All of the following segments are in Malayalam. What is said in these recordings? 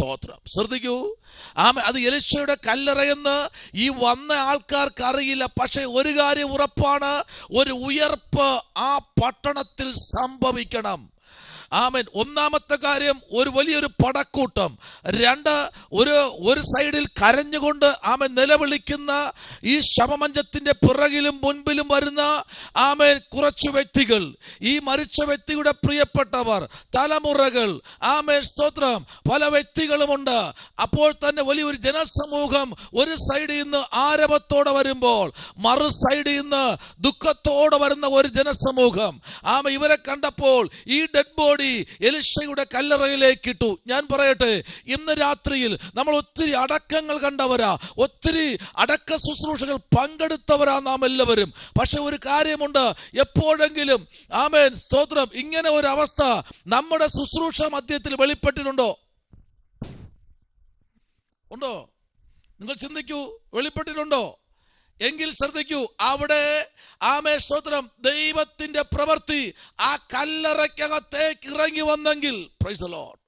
സ്തോത്രം. ശ്രദ്ധിക്കൂ, അത് എലീശയുടെ കല്ലറയെന്ന് ഈ വന്ന ആൾക്കാർക്ക് അറിയില്ല. പക്ഷെ ഒരു കാര്യം ഉറപ്പാണ്, ഒരു ഉയർപ്പ് ആ പട്ടണത്തിൽ സംഭവിക്കണം. ആമേൻ. ഒന്നാമത്തെ കാര്യം, ഒരു വലിയൊരു പടക്കൂട്ടം. രണ്ട്, ഒരു സൈഡിൽ കരഞ്ഞുകൊണ്ട് ആമേൻ നിലവിളിക്കുന്ന ഈ ശവമഞ്ചത്തിന്റെ പിറകിലും മുൻപിലും വരുന്ന ആമേൻ കുറച്ചു വ്യക്തികൾ, ഈ മരിച്ച വ്യക്തിയുടെ പ്രിയപ്പെട്ടവർ, തലമുറകൾ, ആമേൻ സ്തോത്രം, പല വ്യക്തികളുമുണ്ട്. അപ്പോൾ തന്നെ വലിയൊരു ജനസമൂഹം ഒരു സൈഡിൽ നിന്ന് ആരവത്തോടെ വരുമ്പോൾ മറു സൈഡിൽ നിന്ന് ദുഃഖത്തോടെ വരുന്ന ഒരു ജനസമൂഹം. ആമേൻ. ഇവരെ കണ്ടപ്പോൾ ഈ ഡെഡ് ബോഡി എലീശയുടെ കല്ലറയിലേക്ക് ഇട്ടു. ഞാൻ പറയട്ടെ, ഇന്ന് രാത്രിയിൽ നമ്മൾ ഒത്തിരി അടക്കങ്ങൾ കണ്ടവരാ, ഒത്തിരി അടക്ക ശുശ്രൂഷകൾ പങ്കെടുത്തവരാ നാം എല്ലാവരും. പക്ഷെ ഒരു കാര്യമുണ്ട്, എപ്പോഴെങ്കിലും ആമേൻ സ്തോത്രം ഇങ്ങനെ ഒരു അവസ്ഥ നമ്മുടെ ശുശ്രൂഷ മധ്യത്തിൽ വെളിപ്പെട്ടിട്ടുണ്ടോ? ഉണ്ടോ? നിങ്ങൾ ചിന്തിക്കൂ, വെളിപ്പെട്ടിട്ടുണ്ടോ? എങ്കിൽ ശ്രദ്ധിക്കൂ, അവിടെ ആമേൻ സ്തോത്രം ദൈവത്തിന്റെ പ്രവൃത്തി ആ കല്ലറയ്ക്കകത്തേക്ക് ഇറങ്ങി വന്നെങ്കിൽ, പ്രൈസ് ദി ലോർഡ്,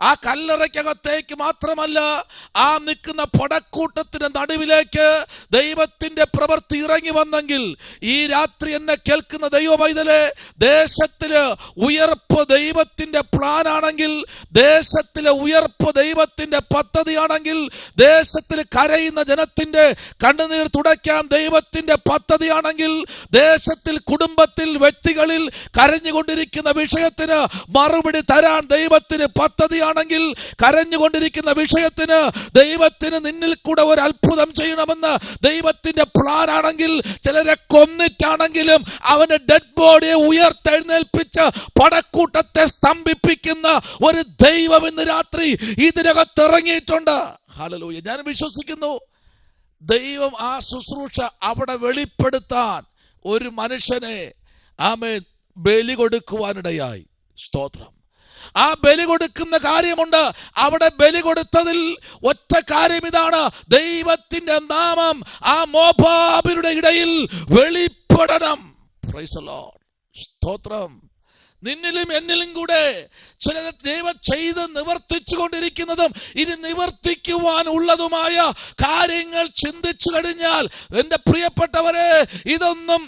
ആ കല്ലറയ്ക്കകത്തേക്ക് മാത്രമല്ല, ആ നിൽക്കുന്ന പടക്കൂട്ടത്തിന്റെ നടുവിലേക്ക് ദൈവത്തിന്റെ പ്രവൃത്തി ഇറങ്ങി വന്നെങ്കിൽ, ഈ രാത്രി എന്നെ കേൾക്കുന്ന ദൈവ പൈതലേ, ദേശത്തില് ഉയർപ്പ് ദൈവത്തിന്റെ പ്ലാൻ ആണെങ്കിൽ, ദേശത്തിലെ ഉയർപ്പ് ദൈവത്തിന്റെ പദ്ധതിയാണെങ്കിൽ, ദേശത്തിൽ കരയുന്ന ജനത്തിന്റെ കണ്ണുനീർ തുടയ്ക്കാൻ ദൈവത്തിന്റെ പദ്ധതിയാണെങ്കിൽ, ദേശത്തിൽ കുടുംബത്തിൽ വ്യക്തികളിൽ കരഞ്ഞുകൊണ്ടിരിക്കുന്ന വിഷയത്തിന് മറുപടി തരാൻ ദൈവത്തിന് പദ്ധതിയാണെങ്കിൽ, കരഞ്ഞുകൊണ്ടിരിക്കുന്ന വിഷയത്തിന് ദൈവത്തിന് നിന്നിൽ കൂടെ ഒരു അത്ഭുതം ചെയ്യണമെന്ന് ദൈവത്തിന്റെ പ്ലാൻ ആണെങ്കിൽ, ചിലരെ കൊന്നിട്ടാണെങ്കിലും അവന്റെ ഡെഡ് ബോഡിയെ ഉയർത്തെഴുന്നേൽപ്പിച്ച് പടക്കൂട്ടത്തെ സ്തംഭിപ്പിക്കുന്ന ഒരു ദൈവം ഇന്ന് രാത്രി ഇതിനകത്ത് ഇറങ്ങിയിട്ടുണ്ട്. ഹല്ലേലൂയ. ഞാൻ വിശ്വസിക്കുന്നു, ദൈവം ആ ശുശ്രൂഷ അവിടെ വെളിപ്പെടുത്താൻ ഒരു മനുഷ്യനെ ആമേൻ ബലി കൊടുക്കുവാനിടയായി. സ്തോത്രം. ആ ബലി കൊടുക്കുന്ന കാര്യമുണ്ട്. അവിടെ ബലി കൊടുത്തതിൽ ഒറ്റ കാര്യം ഇതാണ്, ദൈവത്തിന്റെ നാമം ആ മോവാബിയുടെ ഇടയിൽ വെളിപ്പെടണം. Price the Lord. സ്തോത്രം. നിന്നിലും എന്നിലും കൂടെ ചിലത് ദൈവം ചെയ്ത് നിവർത്തിച്ചു കൊണ്ടിരിക്കുന്നതും ഇനി നിവർത്തിക്കുവാൻ ഉള്ളതുമായ കാര്യങ്ങൾ ചിന്തിച്ചു കഴിഞ്ഞാൽ, എന്റെ പ്രിയപ്പെട്ടവരെ, ഇതൊന്നും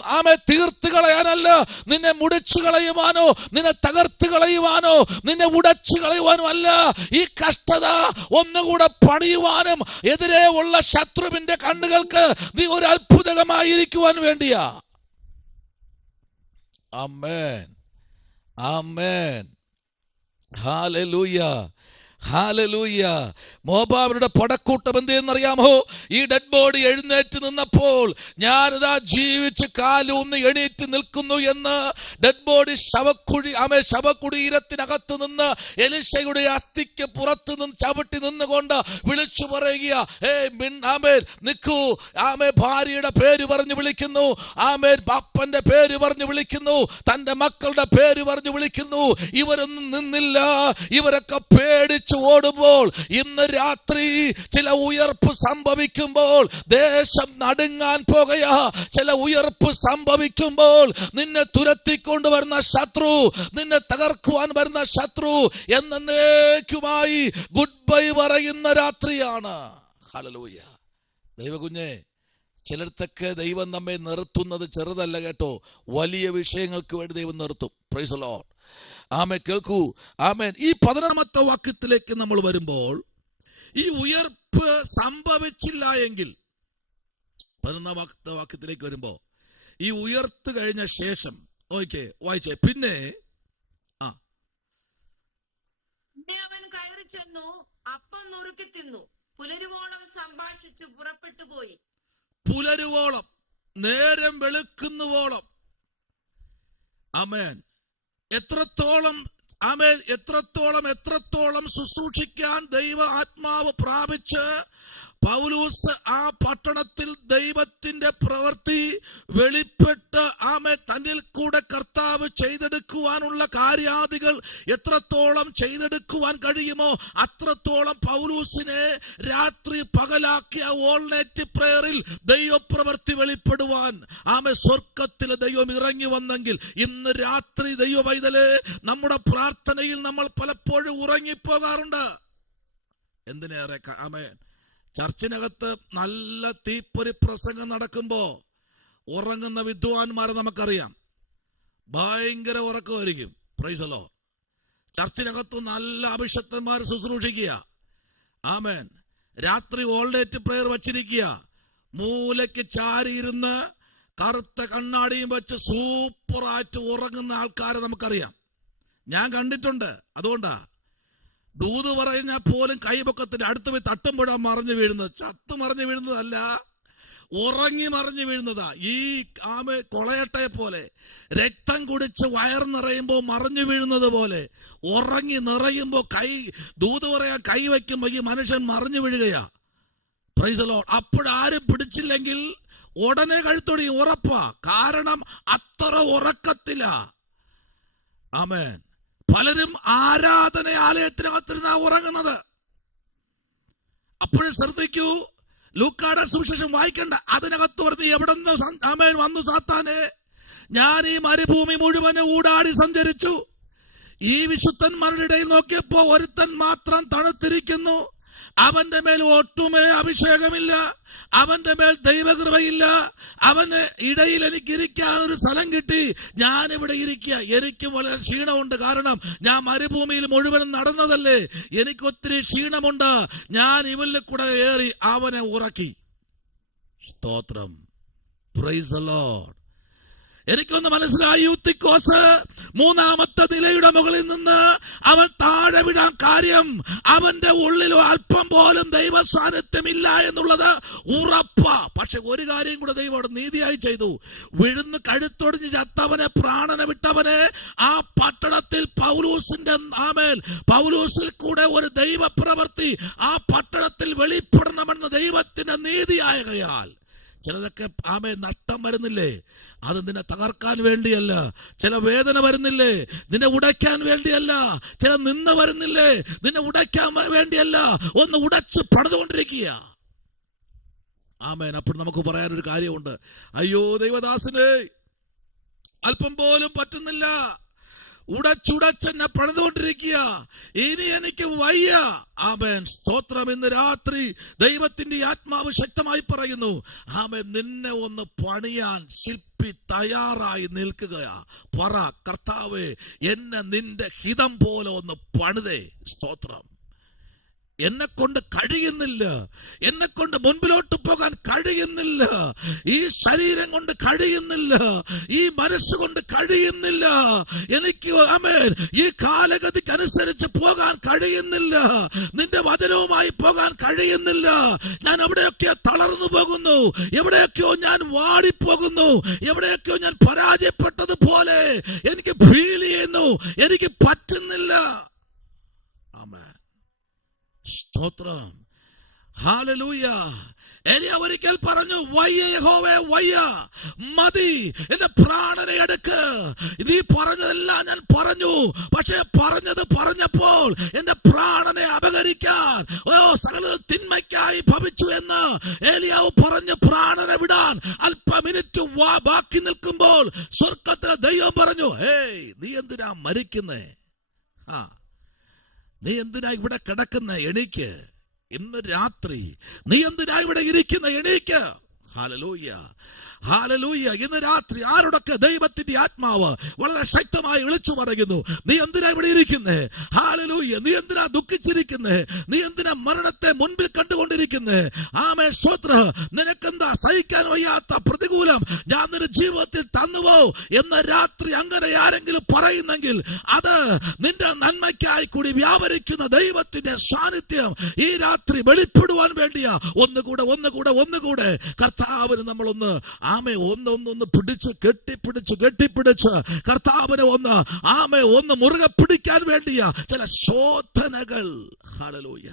തീർത്തു കളയാനല്ല, നിന്നെ മുടിച്ചു കളയുവാനോ നിന്നെ തകർത്ത് കളയുവാനോ നിന്നെ ഉടച്ചു കളയുവാനോ അല്ല. ഈ കഷ്ടത ഒന്നുകൂടെ പണിയുവാനും എതിരെ ഉള്ള ശത്രുവിന്റെ കണ്ണുകൾക്ക് നീ ഒരു അത്ഭുതമായിരിക്കുവാൻ വേണ്ടിയാ. ആമേൻ. ആമേൻ. ഹല്ലേലൂയ. ഹല്ലേലൂയ. മോവാബിന്റെ പടക്കൂട്ടം എന്തെന്നറിയാമോ? ഈ ഡെഡ് ബോഡി എഴുന്നേറ്റ് നിന്നപ്പോൾ, ഞാനിതാ ജീവിച്ച് കാലൂന്ന് എണീറ്റ് നിൽക്കുന്നു എന്ന് ഡെഡ് ബോഡി ശവകുടീരത്തിനകത്ത് നിന്ന് എലീശയുടെ അസ്ഥിക്ക് പുറത്തു നിന്ന് ചവിട്ടി നിന്നുകൊണ്ട് വിളിച്ചു പറയുക, ആമേൻ നിൽക്കൂ. ആമേൻ ഭാര്യയുടെ പേര് പറഞ്ഞു വിളിക്കുന്നു, ആമേൻ ബാപ്പന്റെ പേര് പറഞ്ഞു വിളിക്കുന്നു, തന്റെ മക്കളുടെ പേര് പറഞ്ഞു വിളിക്കുന്നു. ഇവരൊന്നും നിന്നില്ല, ഇവരൊക്കെ പേടിച്ചു ഓടുമ്പോൾ, ഇന്ന് രാത്രി ചില ഉയർപ്പ് സംഭവിക്കുമ്പോൾ ദേശം നടുങ്ങാൻ പോകുകയാ. ചില ഉയർപ്പ് സംഭവിക്കുമ്പോൾ നിന്നെ തുരത്തിക്കൊണ്ട് വരുന്ന ശത്രു, നിന്നെ തകർക്കുവാൻ വരുന്ന ശത്രു എന്നേക്കുമായി ഗുഡ് ബൈ പറയുന്ന രാത്രിയാണ്. ഹല്ലേലൂയ. ദൈവകുഞ്ഞേ, ചിലർക്കൊക്കെ ദൈവം നമ്മെ നിർത്തുന്നത് ചെറുതല്ല കേട്ടോ, വലിയ വിഷയങ്ങൾക്ക് വേണ്ടി ദൈവം നിർത്തും. Praise the lord. ആമേൻ. കേൾക്കൂ. ആമേൻ. ഈ 11ാമത്തെ വാക്യത്തിലേക്ക് നമ്മൾ വരുമ്പോൾ, ഈ ഉയർപ്പ് സംഭവിച്ചില്ല എങ്കിൽ, 11ാമത്തെ വാക്യത്തിലേക്ക് വരുമ്പോ, ഈ ഉയർത്ത് കഴിഞ്ഞ ശേഷം വായിച്ചേ. പിന്നെ അവൻ കയറി ചെന്നു, അപ്പം നുറുക്കി തിന്നു, പുലരുവോളം സംഭാഷിച്ചു പുറപ്പെട്ടു പോയി. പുലരുവോളം, നേരം വെളുക്കുന്നുവോളം. ആമേൻ. എത്രത്തോളം ശുശ്രൂഷിക്കാൻ ദൈവ ആത്മാവ് പ്രാപിച്ച് പൗലോസ് ആ പട്ടണത്തിൽ ദൈവത്തിന്റെ പ്രവൃത്തി വെളിപ്പെട്ട് തന്നിൽ കൂടെ കർത്താവ് ചെയ്തെടുക്കുവാനുള്ള കാര്യാദികൾ എത്രത്തോളം ചെയ്തെടുക്കുവാൻ കഴിയുമോ അത്രത്തോളം പൗലോസിനെ രാത്രി പകലാക്കിയ ഓൾനൈറ്റ് പ്രയറിൽ ദൈവപ്രവൃത്തി വെളിപ്പെടുവാൻ സ്വർഗത്തിലെ ദൈവം ഇറങ്ങി വന്നെങ്കിൽ, ഇന്ന് രാത്രി ദൈവ പൈതലേ, നമ്മുടെ പ്രാർത്ഥനയിൽ നമ്മൾ പലപ്പോഴും ഉറങ്ങിപ്പോകാറുണ്ട്. എന്തിനേറെ ആമേൻ, ചർച്ചിനകത്ത് നല്ല തീപ്പൊരി പ്രസംഗം നടക്കുമ്പോ ഉറങ്ങുന്ന വിദ്വാൻമാരെ നമുക്കറിയാം. ഭയങ്കര ഉറക്കമായിരിക്കും. Praise the lord. ചർച്ചിനകത്ത് നല്ല അഭിഷക്തന്മാർ ശുശ്രൂഷിക്കുക. ആമേൻ. രാത്രി ഓൾ നൈറ്റ് പ്രയർ വച്ചിരിക്കുക. മൂലയ്ക്ക് ചാരിയിരുന്ന് കറുത്ത കണ്ണാടിയും വെച്ച് സൂപ്പറായിട്ട് ഉറങ്ങുന്ന ആൾക്കാരെ നമുക്കറിയാം. ഞാൻ കണ്ടിട്ടുണ്ട്. അതുകൊണ്ടാ ദൂത് പറഞ്ഞാൽ പോലും കൈപൊക്കത്തിന്റെ അടുത്ത് പോയി തട്ടുമ്പോഴാ മറിഞ്ഞു വീഴുന്നത്. ചത്ത് മറിഞ്ഞു വീഴുന്നതല്ല, ഉറങ്ങി മറിഞ്ഞു വീഴുന്നതാ. ഈ കൊളയട്ടയെ പോലെ രക്തം കുടിച്ച് വയർ നിറയുമ്പോൾ മറിഞ്ഞു വീഴുന്നത് പോലെ ഉറങ്ങി നിറയുമ്പോൾ ദൂത് പറയാൻ കൈ വയ്ക്കുമ്പോ ഈ മനുഷ്യൻ മറിഞ്ഞു വീഴുകയാ. Praise the lord. അപ്പോഴാരും പിടിച്ചില്ലെങ്കിൽ ഉടനെ കഴുത്തൊടി ഉറപ്പാ. കാരണം അത്ര ഉറക്കത്തിലാ. ആമേൻ. പലരും ആരാധനാലയത്തിനകത്തിരുന്നാ ഉറങ്ങുന്നത്. അപ്പോഴും ശ്രദ്ധിക്കൂ, ലൂക്കായുടെ സുവിശേഷം വായിക്കണ്ട. അതിനകത്ത് പറഞ്ഞ് എവിടെന്ന് ആമേൻ വന്നു സാത്താനെ, ഞാൻ ഈ മരുഭൂമി മുഴുവനും ഊടാടി സഞ്ചരിച്ചു. ഈ വിശുദ്ധന്മാരുടെ ഇടയിൽ നോക്കിയപ്പോ ഒരുത്തൻ മാത്രം തണുത്തിരിക്കുന്നു. അവന്റെ മേൽ ഒട്ടുമേ അഭിഷേകമില്ല, അവന്റെ മേൽ ദൈവകൃപയില്ല. അവന് ഇടയിൽ എനിക്ക് ഇരിക്കാൻ ഒരു സ്ഥലം കിട്ടി. ഞാനിവിടെ ഇരിക്കുക. എനിക്കും വളരെ ക്ഷീണമുണ്ട്. കാരണം ഞാൻ മരുഭൂമിയിൽ മുഴുവനും നടന്നതല്ലേ. എനിക്ക് ഒത്തിരി ക്ഷീണമുണ്ട്. ഞാൻ ഇവരിൽ കൂടെ ഏറി അവനെ ഉറക്കി. സ്തോത്രം. Price the Lord. എനിക്കൊന്ന് മനസ്സിലായി. യൂത്തിക്കോസ് മൂന്നാമത്തെ നിലയുടെ മുകളിൽ നിന്ന് അവൻ താഴെ വിടാൻ കാര്യം അവന്റെ ഉള്ളിൽ അല്പം പോലും ദൈവ സാന്നിധ്യമില്ല എന്നുള്ളത് ഉറപ്പാ. പക്ഷെ ഒരു കാര്യം കൂടെ ദൈവം അവിടെ നീതിയായി ചെയ്തു. വിഴുന്ന് കഴുത്തൊടിഞ്ഞ് ചത്തവനെ, പ്രാണനെ വിട്ടവനെ ആ പട്ടണത്തിൽ പൗലോസിൽ കൂടെ ഒരു ദൈവപ്രവൃത്തി ആ പട്ടണത്തിൽ വെളിപ്പെടണമെന്ന് ദൈവത്തിന്റെ നീതിയായകയാൽ ചിലതൊക്കെ നഷ്ടം വരുന്നില്ലേ, അത് നിന്നെ തകർക്കാൻ വേണ്ടിയല്ല. ചില വേദന വരുന്നില്ലേ, നിന്നെ ഉടയ്ക്കാൻ വേണ്ടിയല്ല. ചില നിന്ന വരുന്നില്ലേ, നിന്നെ ഉടയ്ക്കാൻ വേണ്ടിയല്ല. ഒന്ന് ഉടച്ച് പണിതുകൊണ്ടിരിക്കുക. ആമേൻ. അപ്പോൾ നമുക്ക് പറയാനൊരു കാര്യമുണ്ട്. അയ്യോ ദൈവദാസനെ, അല്പം പോലും പറ്റുന്നില്ല, ഉടച്ചുടച്ചെന്നെ പണിതുകൊണ്ടിരിക്കുക, ഇനി എനിക്ക് വയ്യ. ആമേൻ. സ്തോത്രം. ഇന്ന് രാത്രി ദൈവത്തിന്റെ ആത്മാവ് ശക്തമായി പറയുന്നു, ആമേൻ, നിന്നെ ഒന്ന് പണിയാൻ ശില്പി തയ്യാറായി നിൽക്കുകയാ. പറ, കർത്താവേ, എന്നെ നിന്റെ ഹിതം പോലെ ഒന്ന് പണിതേ. സ്തോത്രം. എന്നെ കൊണ്ട് കഴിയുന്നില്ല, എന്നെ കൊണ്ട് മുൻപിലോട്ട് പോകാൻ കഴിയുന്നില്ല, ഈ ശരീരം കൊണ്ട് കഴിയുന്നില്ല, ഈ മനസ്സുകൊണ്ട് കഴിയുന്നില്ല, എനിക്ക് ആമേൻ ഈ കാലഗതിക്ക് അനുസരിച്ച് പോകാൻ കഴിയുന്നില്ല, നിന്റെ വചനവുമായി പോകാൻ കഴിയുന്നില്ല. ഞാൻ എവിടെയൊക്കെയോ തളർന്നു പോകുന്നു, എവിടെയൊക്കെയോ ഞാൻ വാടിപ്പോകുന്നു, എവിടെയൊക്കെയോ ഞാൻ പരാജയപ്പെട്ടതുപോലെ എനിക്ക് ഫീൽ ചെയ്യുന്നു, എനിക്ക് പറ്റുന്നില്ല. ആമേൻ. സ്തോത്രം. ഹല്ലേലൂയ. എലിയാ ഒരിക്കൽ പറഞ്ഞു, വയ്യ യഹോവേ വയ്യ, മതി, എന്റെ പ്രാണനെ എടുക്ക്. നീ പറഞ്ഞതെല്ലാം ഞാൻ പറഞ്ഞു, പക്ഷെ പറഞ്ഞപ്പോൾ എന്റെ പ്രാണനെ അപഹരിക്കാൻ സകല തിന്മയ്ക്കായി ഭവിച്ചു എന്ന് ഏലിയാവ് പറഞ്ഞു പ്രാണനെ വിടാൻ അല്പ മിനിറ്റ് ബാക്കി നിൽക്കുമ്പോൾ സ്വർഗ്ഗത്തിലെ ദൈവം പറഞ്ഞു, ഹേയ്, നീ എന്തിനാ മരിക്കുന്നേ? നീ എന്തിനാ ഇവിടെ കിടക്കുന്ന? എണീക്ക്. ഇന്ന് രാത്രി നീ എന്തിനാ ഇവിടെ ഇരിക്കുന്ന? എണീക്ക്. Hallelujah, hallelujah. ഇന്ന് രാത്രി ആരോടൊക്കെ ദൈവത്തിന്റെ ആത്മാവ് വളരെ ശക്തമായി വിളിച്ചു പറയുന്നു, നീ എന്തിനാ ഇവിടെ ഇരിക്കുന്നേ? ഹല്ലേലൂയ. നീ എന്തിനാ ദുഃഖിച്ചിരിക്കുന്നേ? നീ എന്തിനാ മരണത്തെ മുൻപിൽ കണ്ടുകൊണ്ടിരിക്കുന്നേ? ആമേൻ. സ്തോത്രം. നിനക്കെന്താ സഹിക്കാൻ വയ്യാത്ത പ്രതികൂലം ഞാൻ നിന്റെ ജീവിതത്തിൽ തന്നുവോ എന്ന് രാത്രി അങ്ങനെ ആരെങ്കിലും പറയുന്നെങ്കിൽ അത് നിന്റെ നന്മയ്ക്കായി കൂടി വ്യാപരിക്കുന്ന ദൈവത്തിന്റെ സാന്നിധ്യം ഈ രാത്രി വെളിപ്പെടുവാൻ വേണ്ടിയാ. ഒന്നുകൂടെ കർത്താവിന് നമ്മളൊന്ന് ഒന്ന് പിടിച്ച് കെട്ടിപ്പിടിച്ച് കർത്താവിനെ ഒന്ന് മുറുകെ പിടിക്കാൻ വേണ്ടിയാ ചില ശോധനകൾ. ഹല്ലേലൂയ.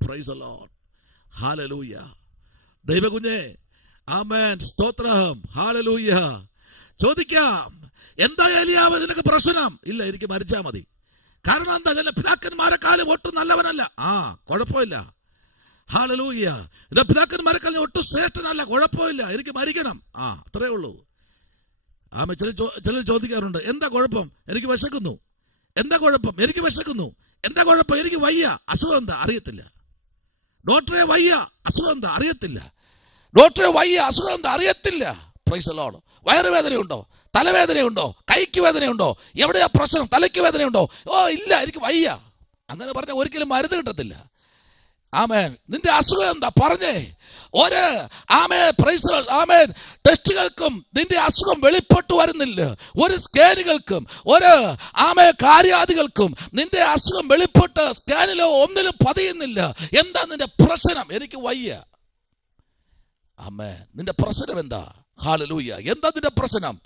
Praise the lord. ഹല്ലേലൂയ. ദൈവകുഞ്ഞേ, ആമേൻ. സ്തോത്രം. ഹല്ലേലൂയ. ചോദിക്കാം, എന്താ ഏലിയാവ് നിനക്ക് പ്രശ്നം? ഇല്ല, എനിക്ക് മരിച്ചാ മതി. കാരണം എന്താ? ചില പിതാക്കന്മാരെക്കാളും ഒട്ടും നല്ലവനല്ല. കുഴപ്പമില്ല. ഹല്ലേലൂയ. എന്റെ പിതാക്കന്മാരെക്കാൾ ഒട്ടും ശ്രേഷ്ഠനല്ല. കുഴപ്പമില്ല, എനിക്ക് മരിക്കണം. അത്രേ ഉള്ളൂ. ചിലർ ചോദിക്കാറുണ്ട്, എന്താ കുഴപ്പം? എനിക്ക് വിശക്കുന്നു. എന്താ കുഴപ്പം? എനിക്ക് വിശക്കുന്നു. എന്താ കുഴപ്പം? എനിക്ക് വയ്യ. അസുഖം എന്താ? അറിയത്തില്ല. ഡോക്ടറെ വയ്യ, അസുഖം എന്താ അറിയത്തില്ല. ഡോക്ടറെ വയ്യ, അസുഖം എന്താ അറിയത്തില്ല. Praise the lord. വയറുവേദനയുണ്ടോ, തലവേദനയുണ്ടോ, കൈക്ക് വേദനയുണ്ടോ, എവിടെയാ പ്രശ്നം, തലയ്ക്ക് വേദനയുണ്ടോ? ഓ ഇല്ല, എനിക്ക് വയ്യ. അങ്ങനെ പറഞ്ഞാൽ ഒരിക്കലും മരുന്ന് കിട്ടത്തില്ല. ആമേൻ. നിന്റെ അസുഖം എന്താ പറഞ്ഞേ. ഒരു ആമേൻ ടെസ്റ്റുകൾക്കും നിന്റെ അസുഖം വെളിപ്പെട്ടു വരുന്നില്ല. ഒരു സ്കാനുകൾക്കും ഒരു കാര്യാദികൾക്കും നിന്റെ അസുഖം വെളിപ്പെട്ട് സ്കാനിലോ ഒന്നിലും പതിയുന്നില്ല. എന്താ നിന്റെ പ്രശ്നം? എനിക്ക് വയ്യ. ആമേൻ. നിന്റെ പ്രശ്നം എന്താ? ഹല്ലേലൂയ. എന്താ നിന്റെ പ്രശ്നം?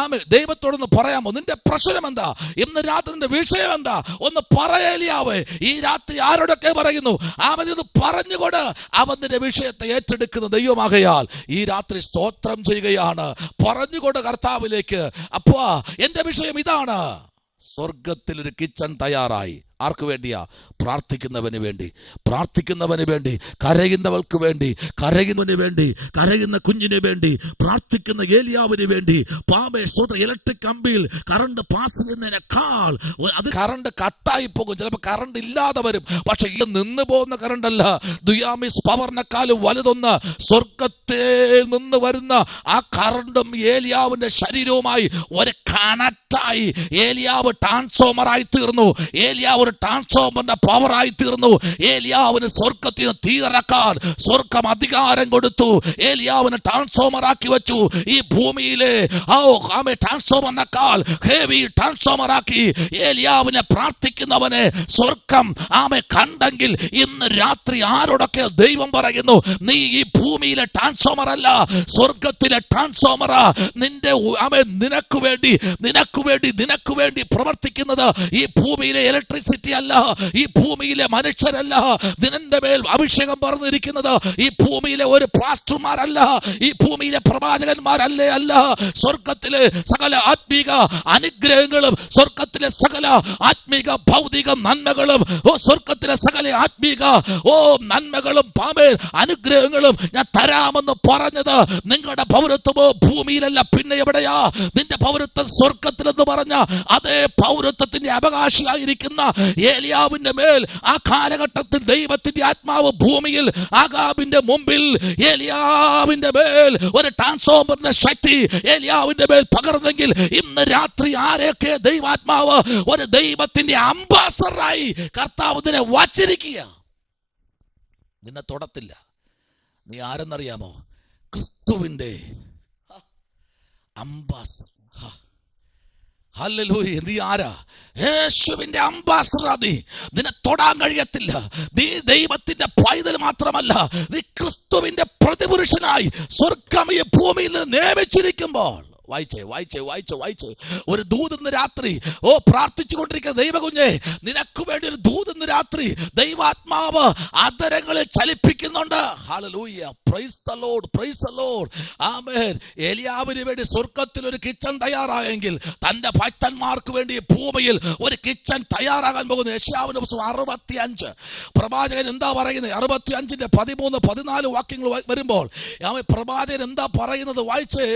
ആമേൻ. ദൈവത്തോടൊന്ന് പറയാമോ, നിന്റെ പ്രശ്നം എന്താ? ഇന്ന് രാത്രി നിന്റെ വിഷയം എന്താ? ഒന്ന് പറയലിയാവേ. ഈ രാത്രി ആരോടൊക്കെ പറയുന്നു, അവൻ ഇത് പറഞ്ഞുകൊണ്ട് അവൻ നിന്റെ വിഷയത്തെ ഏറ്റെടുക്കുന്ന ദൈവമാകയാൽ ഈ രാത്രി സ്തോത്രം ചെയ്യുകയാണ്. പറഞ്ഞുകൊണ്ട് കർത്താവിലേക്ക്, അപ്പോ എന്റെ വിഷയം ഇതാണ്. സ്വർഗത്തിൽ ഒരു കിച്ചൺ തയ്യാറായി. ആർക്ക് വേണ്ടിയാ? പ്രാർത്ഥിക്കുന്നവന് വേണ്ടി, പ്രാർത്ഥിക്കുന്നവന് വേണ്ടി, കരയുന്നവൾക്ക് വേണ്ടി, കരയുന്നവന് വേണ്ടി, കരയുന്ന കുഞ്ഞിന് വേണ്ടി, പ്രാർത്ഥിക്കുന്ന ഏലിയാവിന് വേണ്ടി. ഇലക്ട്രിക് കമ്പിയിൽ കറണ്ട് പാസ് ചെയ്യുന്നതിനേക്കാൾ അത് കറണ്ട് കട്ടായി പോകും, ചിലപ്പോൾ കറണ്ട് ഇല്ലാതെ വരും. പക്ഷെ ഇത് നിന്ന് പോകുന്ന കറണ്ട് അല്ല, ദുയാമിസ് പവറിനെക്കാളും വലുതൊന്ന് സ്വർഗത്തിൽ നിന്ന് വരുന്ന ആ കറണ്ടും ഏലിയാവിന്റെ ശരീരവുമായി ഒരു കണക്റ്റായി ഏലിയാവ് ട്രാൻസ്ഫോമറായി തീർന്നു. ഏലിയാവ് ഒരു ട്രാൻസ്ഫോമറിന്റെ പവറായി തീർന്നു. ഏലിയാവിന് സ്വർഗത്തിന് തീയിറക്കാൻ സ്വർഗം അധികാരം കൊടുത്തു. ഏലിയാവിന് ട്രാൻസ്ഫോമർ ആക്കി വെച്ചു. ഈ ഭൂമിയിലെ ട്രാൻസ്ഫോമറിനേക്കാൾ ഹെവി ട്രാൻസ്ഫോമർ ആക്കി ഏലിയാവിനെ പ്രാർത്ഥിക്കുന്നവനെ സ്വർഗം കണ്ടെങ്കിൽ ഇന്ന് രാത്രി ആരോടൊക്കെ ദൈവം പറയുന്നു, നീ ഈ ഭൂമിയിലെ ട്രാൻസ്ഫോമർ അല്ല, സ്വർഗത്തിലെ ട്രാൻസ്ഫോമറാ. നിനക്ക് വേണ്ടി പ്രവർത്തിക്കുന്നത് ഈ ഭൂമിയിലെ ഇലക്ട്രിസിറ്റി അല്ല, ഈ ഭൂമിയിലെ മനുഷ്യരല്ല. നിന്റെ മേൽ അഭിഷേകം പറഞ്ഞിരിക്കുന്നത് ഈ ഭൂമിയിലെ ഒരു പാസ്റ്റർമാരല്ല, ഈ ഭൂമിയിലെ പ്രവാചകന്മാരല്ലേ അല്ല. സ്വർഗത്തിലെ സകല ആത്മീക അനുഗ്രഹങ്ങളും, സ്വർഗത്തിലെ സകല ആത്മീക ഭൗതിക നന്മകളും, സ്വർഗത്തിലെ സകല ആത്മീക നന്മകളും അനുഗ്രഹങ്ങളും ഞാൻ തരാമെന്ന് പറഞ്ഞത് നിങ്ങളുടെ പൗരത്വമോ ഭൂമിയിലല്ല, പിന്നെ എവിടെയാ? നിന്റെ പൗരത്വം സ്വർഗത്തിലെന്ന് പറഞ്ഞ അതേ പൗരത്വത്തിന്റെ അവകാശിയായിരിക്കുന്ന ഏലിയാവിന്റെ മേൽ ആ കാലഘട്ടത്തിൽ ദൈവത്തിന്റെ ആത്മാവ് ഭൂമിയിൽ ആഗാബിന്റെ മുമ്പിൽ ഏലിയാവിന്റെ മേൽ ഒരു ട്രാൻസ്ഫോമറിന്റെ ശക്തി ഏലിയാവിന്റെ മേൽ പകർന്നെങ്കിൽ ഇന്ന് രാത്രി ആരെയൊക്കെ ദൈവാത്മാവ് ഒരു ദൈവത്തിന്റെ അംബാസഡറായി കർത്താവ് ഇതിനെ വച്ചിരിക്കുക. നിന്നെ തൊടത്തില്ല. നീ ആരെന്നറിയാമോ? ക്രിസ്തുവിന്റെ അംബാസഡർ. ഹല്ലേലൂയ. നീ ആരാ? യേശുവിന്റെ അംബാസഡർ. നിന്നെ തൊടാൻ കഴിയത്തില്ല. നീ ദൈവത്തിന്റെ പൈതൽ മാത്രമല്ല, നീ ക്രിസ്തുവിന്റെ പ്രതിപുരുഷനായി സ്വർഗ്ഗം ഈ ഭൂമിയിൽ നിന്ന് നിയമിച്ചിരിക്കുമ്പോൾ വായിച്ചേ ഒരു ദൂതന്ന് രാത്രി പ്രാർത്ഥിച്ചു കൊണ്ടിരിക്കുന്ന ദൈവകുഞ്ഞെ, നിനക്ക് വേണ്ടി ഒരു ദൂതന്ന് രാത്രി ദൈവാത്മാവ് അധരങ്ങളിൽ ചലിപ്പിക്കുന്നുണ്ട്. ഹല്ലേലൂയ. Praise the lord, praise the lord. ആമേൻ. ഏലിയാവിന് വേണ്ടി സ്വർഗത്തിൽ ഒരു കിച്ചൺ തയ്യാറായെങ്കിൽ തന്റെ ഭക്തന്മാർക്ക് വേണ്ടി ഭൂമിയിൽ ഒരു കിച്ചൺ തയ്യാറാകാൻ പോകുന്നു. യെശയ്യാവിന്റെ പുസ്തകം 65 പ്രവാചകൻ എന്താ പറയുന്നത്? 65ന്റെ 13, 14 വാക്യങ്ങൾ വരുമ്പോൾ പ്രവാചകൻ എന്താ പറയുന്നത്? വായിച്ചേ.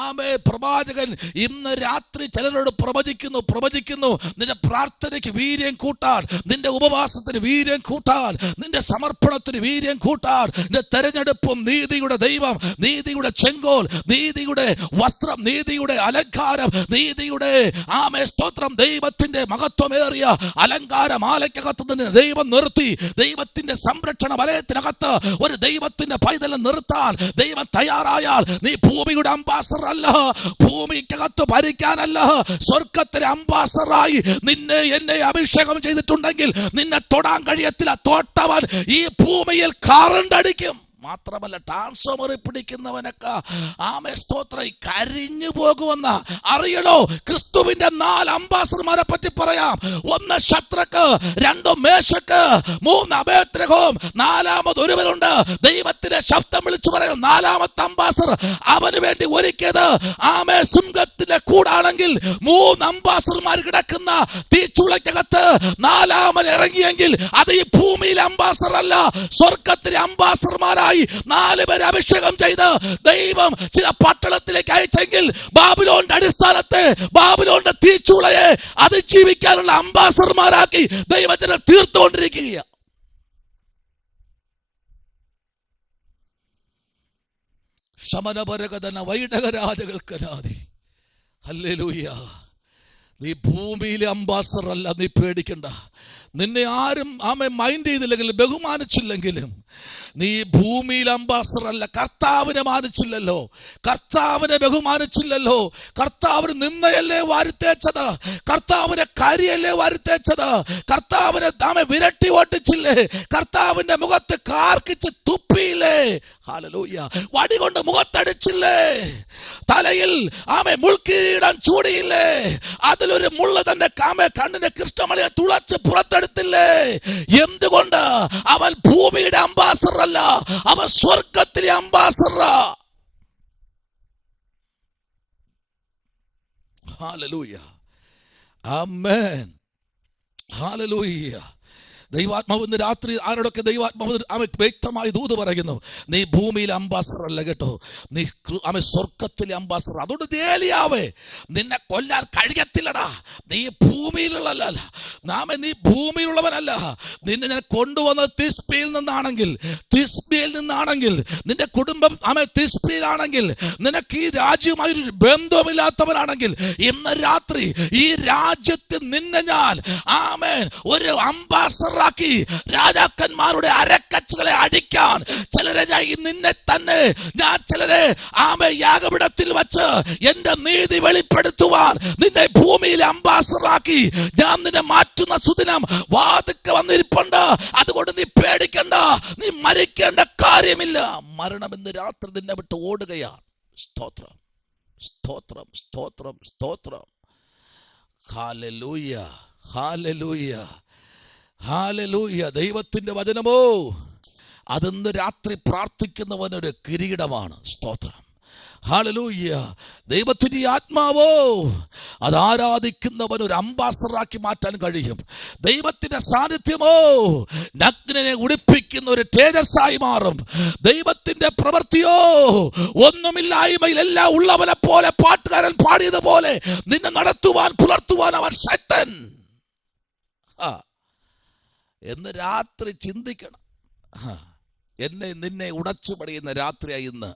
ആമേ. പ്രവാചകൻ ഇന്ന് രാത്രി ചിലരോട് പ്രവചിക്കുന്നു. നിന്റെ പ്രാർത്ഥനയ്ക്ക് വീര്യം കൂട്ടാൻ, നിന്റെ ഉപവാസത്തിന് വീര്യം കൂട്ടാൻ, നിന്റെ സമർപ്പണത്തിന് വീര്യം കൂട്ടാൻ, നിന്റെ തെരഞ്ഞെടുപ്പും നീതിയുടെ ദൈവം, നീതിയുടെ ചെങ്കോൽ, നീതിയുടെ വസ്ത്രം, നീതിയുടെ അലങ്കാരം, നീതിയുടെ സ്തോത്രം, ദൈവത്തിന്റെ മഹത്വമേറിയ അലങ്കാരമാലയ്ക്കകത്ത് നിന്ന് ദൈവം നിർത്തി. ദൈവത്തിന്റെ സംരക്ഷണ വലയത്തിനകത്ത് ഒരു ദൈവത്തിന്റെ പൈതലെ നിർത്താൻ ദൈവം തയ്യാറായാൽ നീ ഭൂമിയുടെ അംബാസഡർ അല്ല, ഭൂമിക്കകത്ത് ഭരിക്കാനല്ല, സ്വർഗത്തിലെ അംബാസഡറായി നിന്നെ എന്നെ അഭിഷേകം ചെയ്തിട്ടുണ്ടെങ്കിൽ നിന്നെ തൊടാൻ കഴിയത്തില്ല. തൊട്ടവൻ ഈ ഭൂമിയിൽ കറണ്ട് അടിക്കും. മാത്രമല്ല ട്രാൻസ്ഫോമർ പിടിക്കുന്നവനൊക്കെ സ്തോത്രം കരിഞ്ഞു പോകുമെന്ന് അറിയണോ? ക്രിസ്തുവിന്റെ 4 അംബാസഡർമാരെ പറ്റി പറയാം. 1 ശദ്രക്ക്, 2 മേശക്ക്, 3 അബേദ്നെഗോവും, 4ാമത് ഒരുവനുണ്ട്. ദൈവത്തിന്റെ ശബ്ദം വിളിച്ചു പറയുന്ന 4ാമത്തെ അംബാസഡർ അവന് വേണ്ടി ഒരുക്കിയത് സിംഹത്തിന്റെ കൂടാണെങ്കിൽ 3 അംബാസഡർമാർ കിടക്കുന്ന തീച്ചുളയ്ക്കകത്ത് 4ാമൻ ഇറങ്ങിയെങ്കിൽ അത് ഈ ഭൂമിയിലെ അംബാസഡർ അല്ല, സ്വർഗത്തിലെ അംബാസഡർമാരായി 4 പേരെ അഭിഷേകം ചെയ്ത് ദൈവം ചില പട്ടണത്തിലേക്ക് അയച്ചെങ്കിൽ ബാബിലോണിന്റെ അടിസ്ഥാനത്തെ, ബാബിലോണിന്റെ തീച്ചൂളയെ അതിജീവിക്കാനുള്ള അംബാസഡർമാരാക്കി ദൈവജനം തീർത്തുകൊണ്ടിരിക്കുക. ശമനപരകഥന വൈഡകരാജകൾക്കനാദി. ഹല്ലേലൂയ. നീ ഭൂമിയിലെ അംബാസഡർ അല്ല, നീ പേടിക്കണ്ട. നിന്നെ ആരും മൈൻഡ് ചെയ്തില്ലെങ്കിലും ബഹുമാനിച്ചില്ലെങ്കിലും നീ ഭൂമിയിലെ അംബാസഡർ അല്ല. കർത്താവിനെ മാനിച്ചില്ലല്ലോ, കർത്താവിനെ ബഹുമാനിച്ചില്ലല്ലോ, കർത്താവിന് നിന്നയല്ലേ വാരിത്തേച്ചത്, കർത്താവിനെ കരിയല്ലേ വാരിത്തേച്ചത്, കർത്താവിനെ വിരട്ടി ഓട്ടിച്ചില്ലേ, കർത്താവിന്റെ മുഖത്ത് കാർക്കിച്ച് തുപ്പിയില്ലേ, ഹല്ലേലൂയ, വടി കൊണ്ട് മുഖത്തടിച്ചില്ലേ, തലയിൽ മുൾക്കിരീടം ചൂടിയില്ലേ, അതിലൊരു മുള്ള തന്റെ കണ്ണിന്റെ കൃഷ്ണമണിയെ തുളച്ച് പുറത്തെടുത്തില്ലേ. എന്തുകൊണ്ട്? അവൻ ഭൂമിയുടെ അംബാസഡർ അല്ല, അവൻ സ്വർഗത്തിലെ അംബാസഡർ. ഹല്ലേലൂയ, ആമേൻ, ഹല്ലേലൂയ. ദൈവാത്മാവ് ഇന്ന് രാത്രി ആരോടൊക്കെ ദൈവാത്മാവ് വ്യക്തമായി ദൂത് പറയുന്നു, നീ ഭൂമിയിലെ അംബാസഡർ അല്ല കേട്ടോ, നീ സ്വർഗത്തിലെ അംബാസഡർ. അതുകൊണ്ട് ഏലിയാവേ, നിന്നെ കൊല്ലാൻ കഴിയത്തില്ലടാ. നീ ഭൂമിയിലുള്ളല്ല, നീ ഭൂമിയിലുള്ളവനല്ല. നിന്നെ ഞാൻ കൊണ്ടുവന്നത് തിസ്ബിയിൽ നിന്നാണെങ്കിൽ നിന്റെ കുടുംബം തിസ്ബിയിലാണെങ്കിൽ, നിനക്ക് ഈ രാജ്യവുമായി ഒരു ബന്ധമില്ലാത്തവനാണെങ്കിൽ, ഇന്ന് രാത്രി ഈ രാജ്യത്ത് നിന്നെ ഞാൻ ഒരു അംബാസഡർ ാക്കി രാജാക്കന്മാരുടെ അരക്കച്ചുകളെ അടിക്കാൻ ചിലരെ നിന്നെ തന്നെ ഞാൻ ചിലരെ യാഗപീഠത്തിൽ വച്ച് എന്റെ നീതി വെളിപ്പെടുത്തുവാൻ നിന്നെ ഭൂമിയിലെ അംബാസഡറാക്കി ഞാൻ നിന്നെ മാറ്റുന്ന സുദിനം വാതിൽക്ക് വന്നിരിപ്പുണ്ട്. അതുകൊണ്ട് നീ പേടിക്കണ്ട, നീ മരിക്കേണ്ട കാര്യമില്ല. മരണം ഇന്ന് രാത്രി നിന്നെ വിട്ട് ഓടുകയാണ്. സ്തോത്രം, സ്തോത്രം, സ്തോത്രം, സ്തോത്രം. Hallelujah, hallelujah, hallelujah. ദൈവത്തിന്റെ വചനമോ അതിന്ന് രാത്രി പ്രാർത്ഥിക്കുന്നവനൊരു കിരീടമാണ്. സ്തോത്രം, ഹല്ലേലൂയ. ദൈവത്തിന്റെ ആത്മാവോ അത് ആരാധിക്കുന്നവൻ ഒരു അംബാസഡറാക്കി മാറ്റാൻ കഴിയും. ദൈവത്തിന്റെ സാന്നിധ്യമോ നഗ്നനെ ഉടുപ്പിക്കുന്ന ഒരു തേജസ്സായി മാറും. ദൈവത്തിന്റെ പ്രവൃത്തിയോ ഒന്നുമില്ലായ്മയിൽ എല്ലാം ഉള്ളവനെ പോലെ പാട്ടുകാരൻ പാടിയതുപോലെ നിന്നെ നടത്തുവാൻ പുലർത്തുവാൻ അവൻ ശക്തൻ. എന്ന് രാത്രി ചിന്തിക്കണം. എന്നെ നിന്നെ ഉടച്ചു പണിയുന്ന രാത്രിയായി ഇന്ന്,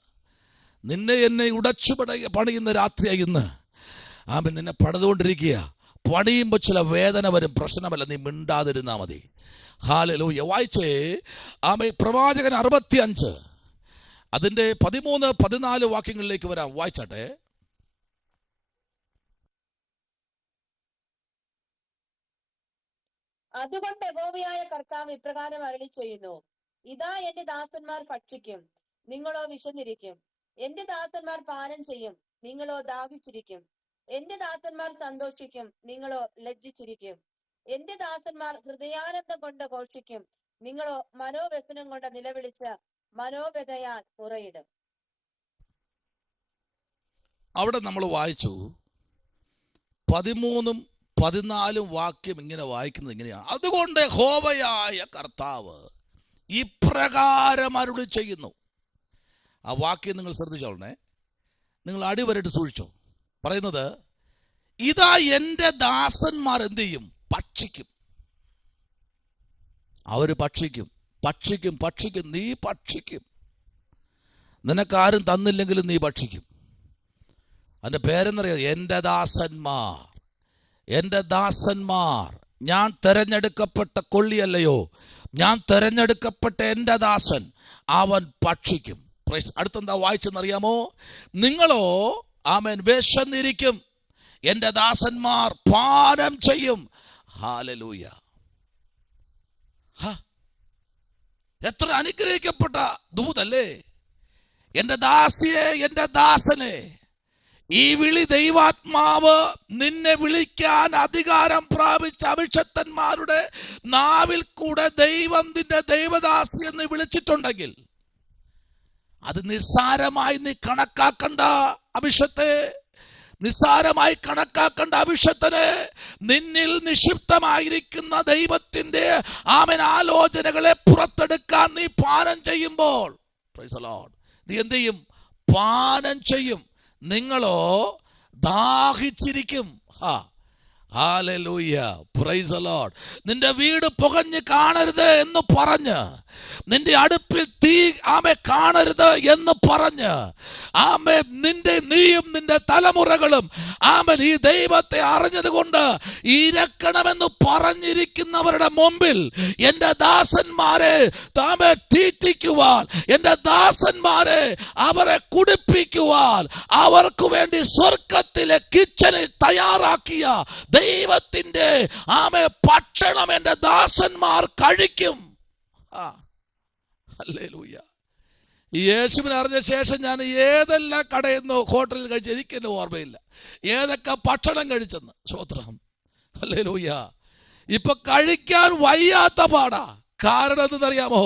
നിന്നെ എന്നെ ഉടച്ചു പണിയുന്ന രാത്രിയായി ഇന്ന്. നിന്നെ പണിതുകൊണ്ടിരിക്കുക. പണിയുമ്പോൾ ചില വേദന വരും, പ്രശ്നമല്ല, നീ മിണ്ടാതിരുന്നാ മതി. ഹല്ലേലൂയ. വായിച്ചേ പ്രവാചകൻ 65 അതിന്റെ 13-14 വാക്യങ്ങളിലേക്ക് വരാം. വായിച്ചാട്ടെ. അതുകൊണ്ട് യഹോവയായ കർത്താവ് ഇപ്രകാരം അരുളി ചെയ്യുന്നു, ഇതാ എന്റെ ദാസന്മാർ ഭക്ഷിക്കും, നിങ്ങളോ വിശന്നിരിക്കും. എന്റെ ദാസന്മാർ പാനം ചെയ്യും, നിങ്ങളോ ദാഹിച്ചിരിക്കും. എന്റെ ദാസന്മാർ സന്തോഷിക്കും, നിങ്ങളോ ലജ്ജിച്ചിരിക്കും. എന്റെ ദാസന്മാർ ഹൃദയാനന്ദം കൊണ്ട് ഘോഷിക്കും, നിങ്ങളോ മനോവ്യസനം കൊണ്ട് നിലവിളിച്ച് മനോവ്യതയാൽ ഉറയിടും. അവിടെ നമ്മൾ വായിച്ചു 13-14 വാക്യം ഇങ്ങനെ വായിക്കുന്നത് ഇങ്ങനെയാണ്. അതുകൊണ്ട് യഹോവയായ കർത്താവ് ഇപ്രകാരം അരുളി ചെയ്യുന്നു. ആ വാക്യം നിങ്ങൾ ശ്രദ്ധിച്ചോളണേ, നിങ്ങൾ അടിവരട്ട് സൂക്ഷിച്ചോ. പറയുന്നത്, ഇതാ എൻ്റെ ദാസന്മാർ എന്ത് ചെയ്യും? ഭക്ഷിക്കും. അവര് ഭക്ഷിക്കും, ഭക്ഷിക്കും, ഭക്ഷിക്കും. നീ ഭക്ഷിക്കും. നിനക്കാരും തന്നില്ലെങ്കിലും നീ ഭക്ഷിക്കും. അതിൻ്റെ പേരെന്നറിയാം, എൻ്റെ ദാസന്മാർ. എൻ്റെ ദാസന്മാർ, ഞാൻ തെരഞ്ഞെടുക്കപ്പെട്ട കൊള്ളിയല്ലയോ, ഞാൻ തെരഞ്ഞെടുക്കപ്പെട്ട എൻ്റെ ദാസൻ, അവൻ ഭക്ഷിക്കും. അടുത്തെന്താ വായിച്ചെന്നറിയാമോ? നിങ്ങളോ വിശന്നിരിക്കും, എൻ്റെ ദാസന്മാർ പാനം ചെയ്യും. ഹല്ലേലൂയ. എത്ര അനുഗ്രഹിക്കപ്പെട്ട ദൂതല്ലേ! എൻ്റെ ദാസിയെ, എൻ്റെ ദാസനെ, ഈ വിളി ദൈവാത്മാവ് നിന്നെ വിളിക്കാൻ അധികാരം പ്രാപിച്ച അഭിഷക്തന്മാരുടെ നാവിൽ കൂടെ ദൈവം നിന്റെ ദൈവദാസി എന്ന് വിളിച്ചിട്ടുണ്ടെങ്കിൽ അത് നിസ്സാരമായി നീ കണക്കാക്കണ്ട. അഭിഷത്തെ നിസ്സാരമായി കണക്കാക്കേണ്ട അഭിഷക്തനെ, നിന്നിൽ നിക്ഷിപ്തമായിരിക്കുന്ന ദൈവത്തിന്റെ ആലോചനകളെ പുറത്തെടുക്കാൻ നീ പാനം ചെയ്യുമ്പോൾ നീ എന്ത് ചെയ്യും? പാനം ചെയ്യും. നിങ്ങളോ ദാഹിച്ചിരിക്കും. ഹല്ലേലൂയ, പ്രൈസ് ദി ലോർഡ്. നിന്റെ വീട് പുകഞ്ഞ് കാണരുത് എന്ന് പറഞ്ഞ് നിന്റെ അടുപ്പിൽ തീ ആമേ കാണരുത് എന്ന് പറഞ്ഞ് ആമേ നീയും നിന്റെ തലമുറകളും ആമൻ ഈ ദൈവത്തെ അറിഞ്ഞത് കൊണ്ട് ഇരക്കണമെന്ന് പറഞ്ഞിരിക്കുന്നവരുടെ മുമ്പിൽ എൻ്റെ ദാസന്മാരെ താമേ തീറ്റിക്കുവാൻ, എൻ്റെ ദാസന്മാരെ അവരെ കുടിപ്പിക്കുവാൻ, അവർക്ക് വേണ്ടി സ്വർഗത്തിലെ കിച്ചണിൽ തയ്യാറാക്കിയ ദൈവത്തിന്റെ ആമേ ഭക്ഷണം എൻ്റെ ദാസന്മാർ കഴിക്കും. ഹല്ലേലൂയ. ഈ യേശുവിനെ അറിഞ്ഞ ശേഷം ഞാൻ ഏതെല്ലാം കടയിൽ നിന്നോ ഹോട്ടലിൽ കഴിച്ച് എനിക്കെന്നെ ഓർമ്മയില്ല, ഏതൊക്കെ ഭക്ഷണം കഴിച്ചെന്ന്. സ്തോത്രം. ഹല്ലേലൂയ. ഇപ്പൊ കഴിക്കാൻ വയ്യാത്ത പാടാ. കാരണം എന്തെന്നറിയാമോ?